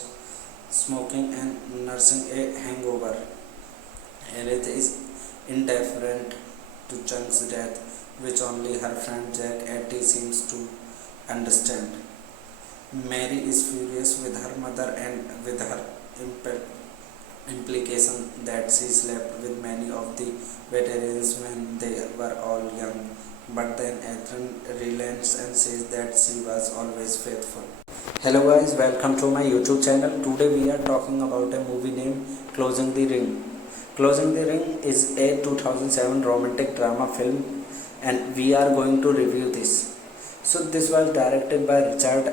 smoking and nursing a hangover. Elith is indifferent to Chuck's death, which only her friend Jack Etty seems to understand. Mary is furious with her mother and with her implication that she slept with many of the veterans when they were all young. But then Ethan relents and says that she was always faithful. Hello guys, welcome to my YouTube channel. Today we are talking about a movie named Closing the Ring. Closing the Ring is a 2007 romantic drama film and we are going to review this. So this was directed by Richard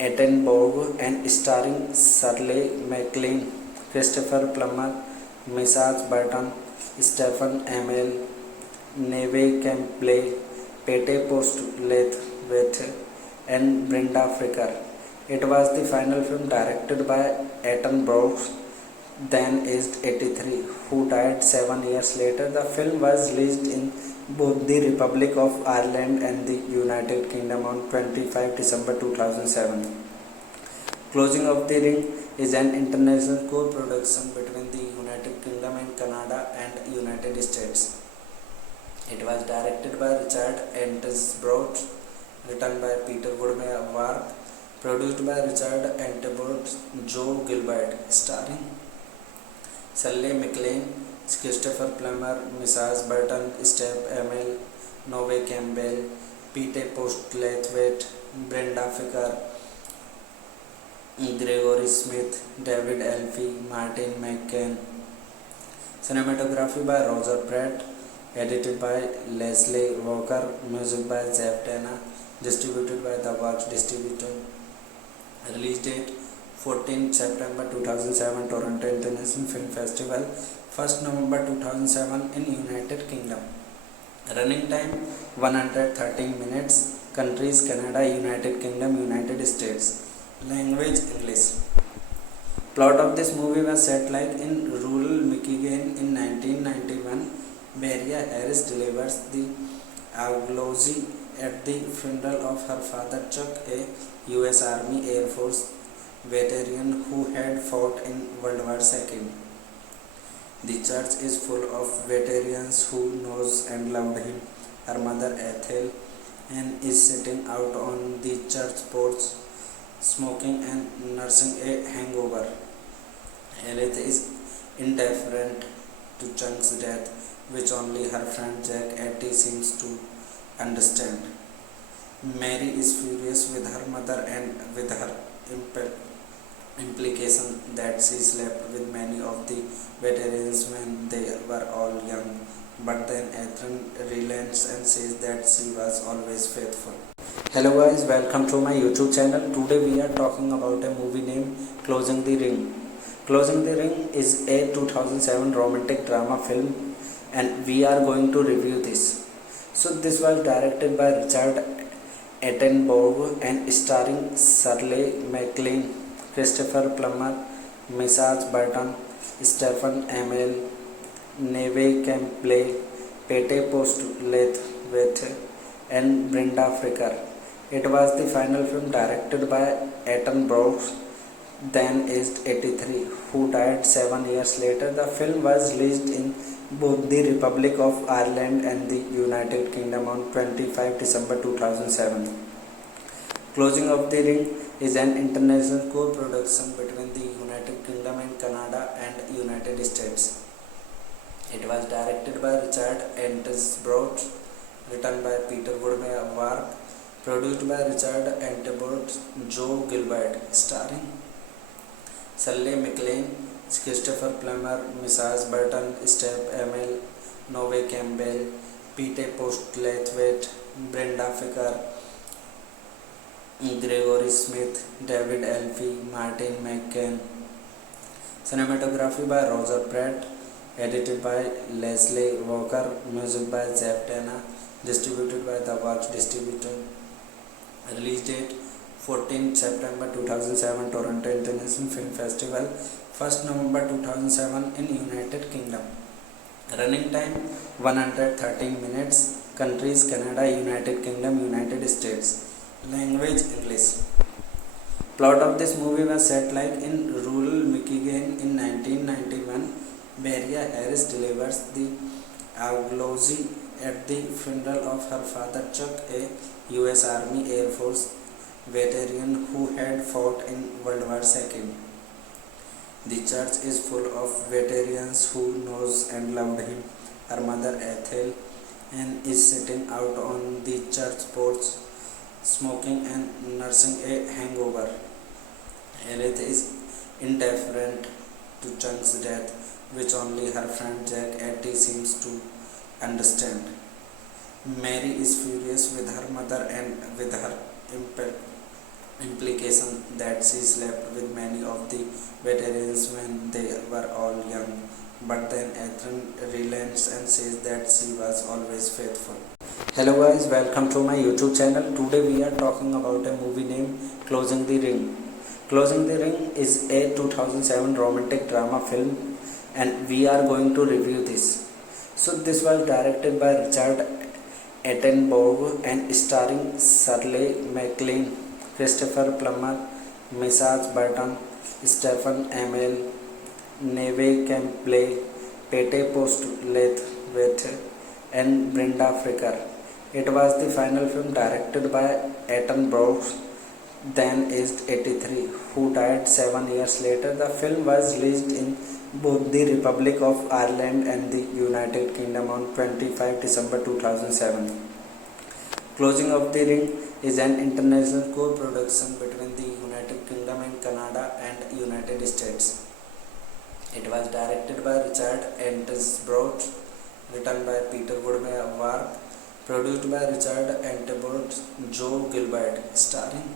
Attenborough and starring Shirley MacLaine, Christopher Plummer, Mrs. Burton, Stephen Amell, Neve Campbell, Pete Postlewaite, and Brenda Fricker. It was the final film directed by Attenborough, then aged 83, who died 7 years later. The film was released in both the Republic of Ireland and the United Kingdom on 25 December 2007. Closing of the Ring is an international co-production between the United Kingdom and Canada and United States. It was directed by Richard Attenborough, written by Peter Woodward, produced by Richard Attenborough, Joe Gilbert, starring Shirley MacLaine, Christopher Plummer, Mrs. Burton, Steph Amell, Neve Campbell, Pete Postlewaite, Brenda Fricker, Gregory Smith, David Elfie, Martin McCann. Cinematography by Roger Pratt, edited by Leslie Walker, music by Jeff Dana, distributed by The Works Distributor. Release date 14 September 2007, Toronto International Film Festival, 1st November 2007 in United Kingdom. Running time 113 minutes. Countries Canada, United Kingdom, United States. Language English. Plot of this movie was set like in rural Michigan in 1991. Maria Harris delivers the eulogy at the funeral of her father Chuck, a US Army Air Force veteran who had fought in World War II. The church is full of veterans who knows and loved him. Her mother Ethel and is sitting out on the church porch, smoking and nursing a hangover. Elith is indifferent to Chuck's death, which only her friend Jack Etty seems to understand. Mary is furious with her mother and with her implication that she slept with many of the veterans when they were all young. But then Ethan relents and says that she was always faithful. Hello guys, welcome to my YouTube channel. Today we are talking about a movie named Closing the Ring. Closing the Ring is a 2007 romantic drama film and we are going to review this. So this was directed by Richard Attenborough and starring Shirley MacLaine, Christopher Plummer, Mrs. Burton, Stephen Amell, Neve Campbell, Pete Postlewaite, and Brenda Fricker. It was the final film directed by Attenborough, then aged 83, who died 7 years later. The film was released in both the Republic of Ireland and the United Kingdom on 25 December 2007. Closing of the Ring is an international co-production between the United Kingdom and Canada and United States. It was directed by Richard Attenborough, written by Peter Woodward, produced by Richard Attenborough, Joe Gilbert, starring Shirley MacLaine, Christopher Plummer, Mrs. Burton, Steph Amell, Neve Campbell, Pete Postlewaite, Brenda Fricker, Gregory Smith, David Elfie, Martin McCann. Cinematography by Roger Pratt, edited by Leslie Walker, music by Jeff Dana, distributed by The Works Distributor. Release date 14 September 2007 Toronto International Film Festival, 1st November 2007 in United Kingdom. Running time 113 minutes. Countries Canada, United Kingdom, United States. Language English. Plot of this movie was set like in rural Michigan in 1991. Maria Harris delivers the eulogy at the funeral of her father Chuck, a US Army Air Force veteran who had fought in World War II. The church is full of veterans who knows and loved him. Her mother Ethel and is sitting out on the church porch, smoking and nursing a hangover. Elith is indifferent to Chuck's death, which only her friend Jack Etty seems to understand. Mary is furious with her mother and with her implication that she slept with many of the veterans when they were all young, but then Ethan relents and says that she was always faithful. Hello guys, welcome to my YouTube channel. Today we are talking about a movie named Closing the Ring. Closing the Ring is a 2007 romantic drama film and we are going to review this. So this was directed by Richard Attenborough and starring Shirley MacLaine, Christopher Plummer, Mrs. Burton, Stephen Amell, Neve Campbell, Pete Postlethwaite, and Brenda Fricker. It was the final film directed by Attenborough, then aged 83, who died 7 years later. The film was released in both the Republic of Ireland and the United Kingdom on 25 December 2007. Closing of the Ring is an international co-production between the United Kingdom and Canada and United States. It was directed by Richard Attenborough, written by Peter Woodward, produced by Richard Attenborough, Joe Gilbert, starring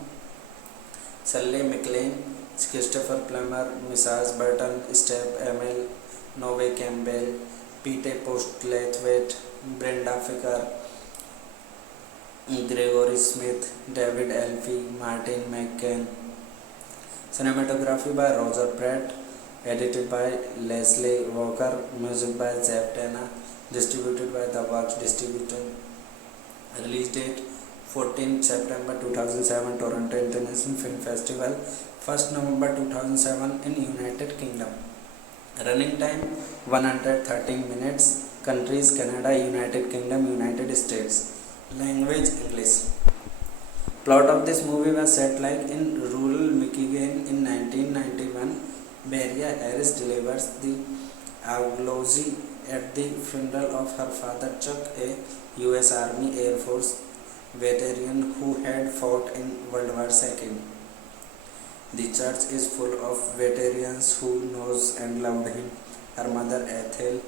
Shirley MacLaine, Christopher Plummer, Mrs. Burton, Steph Amell, Neve Campbell, Pete Postlethwaite, Brenda Fricker, Gregory Smith, David Elfie, Martin McCann. Cinematography by Roger Pratt, edited by Leslie Walker, music by Jeff Dana, distributed by The Works Distributor. Release date 14 September 2007 Toronto International Film Festival, 1st November 2007 in United Kingdom. Running time 113 minutes. Countries Canada, United Kingdom, United States. Language English. Plot of this movie was set like in rural Michigan in 1991. Maria Harris delivers the eulogy at the funeral of her father Chuck, a US Army Air Force veteran who had fought in World War II. The church is full of veterans who knows and loved him. Her mother Ethel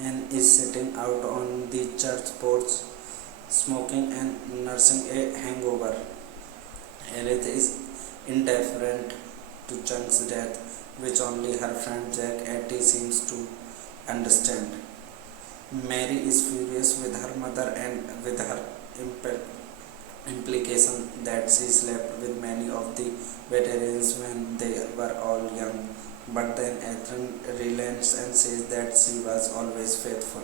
and is sitting out on the church porch, smoking and nursing a hangover. Elith is indifferent to Chuck's death, which only her friend Jack Etty seems to understand. Mary is furious with her mother and with her implication that she slept with many of the veterans when they were all young, but then Ethan relents and says that she was always faithful.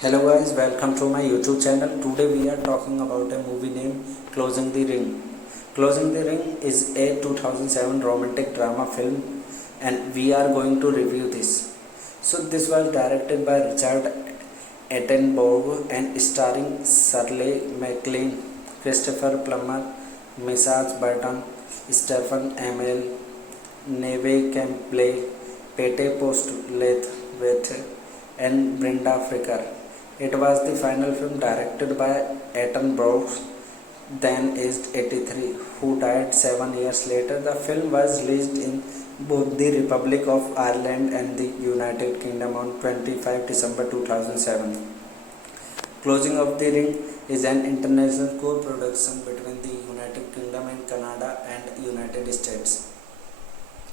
Hello guys, welcome to my YouTube channel. Today we are talking about a movie named Closing the Ring. Closing the Ring is a 2007 romantic drama film and we are going to review this. So this was directed by Richard Attenborough and starring Shirley MacLaine, Christopher Plummer, Mrs. Burton, Stephen Amell, Neve Campbell, Pete Postlethwaite, and Brenda Fricker. It was the final film directed by Attenborough, then aged 83, who died 7 years later. The film was released in both the Republic of Ireland and the United Kingdom on 25 December 2007. Closing of the Ring is an international co-production between the United Kingdom and Canada and United States.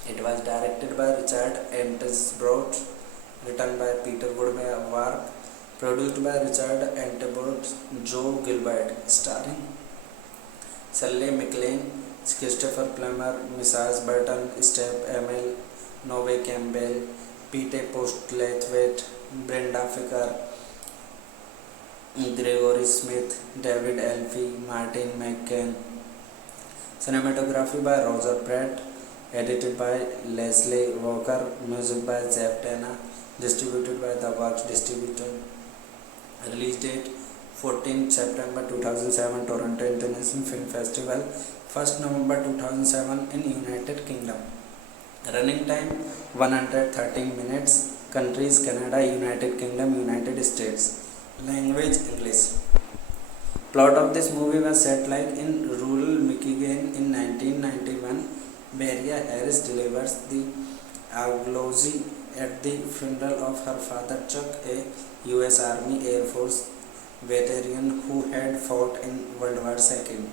It was directed by Richard Attenborough, written by Peter Woodward, produced by Richard Attenborough, Joe Gilbert, starring Shirley MacLaine, Christopher Plummer, Mrs. Burton, Steph Amell, Nove Campbell, Pete Postlewaite, Brenda Ficker, Gregory Smith, David Elfie, Martin McCann. Cinematography by Roger Pratt, edited by Leslie Walker, music by Jeff Tana, distributed by The Works Distributor. Release date 14 September 2007, Toronto International Film Festival, 1st November 2007 in United Kingdom. Running time 113 minutes. Countries Canada, United Kingdom, United States. Language English. Plot of this movie was set like in rural Michigan in 1991. Maria Harris delivers the eulogy at the funeral of her father Chuck, a US Army Air Force veteran who had fought in World War II.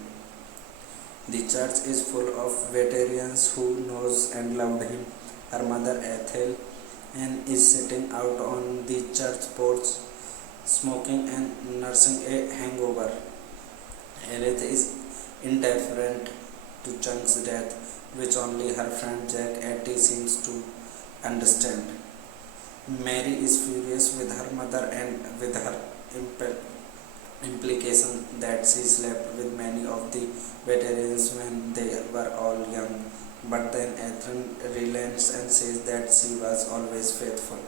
The church is full of veterans who knows and loved him. Her mother Ethel and is sitting out on the church porch, smoking and nursing a hangover. Elith is indifferent to Chuck's death, which only her friend Jack Atty seems to understand. Mary is furious with her mother and with her implication that she slept with many of the veterans when they were all young. But then Ethel relents and says that she was always faithful.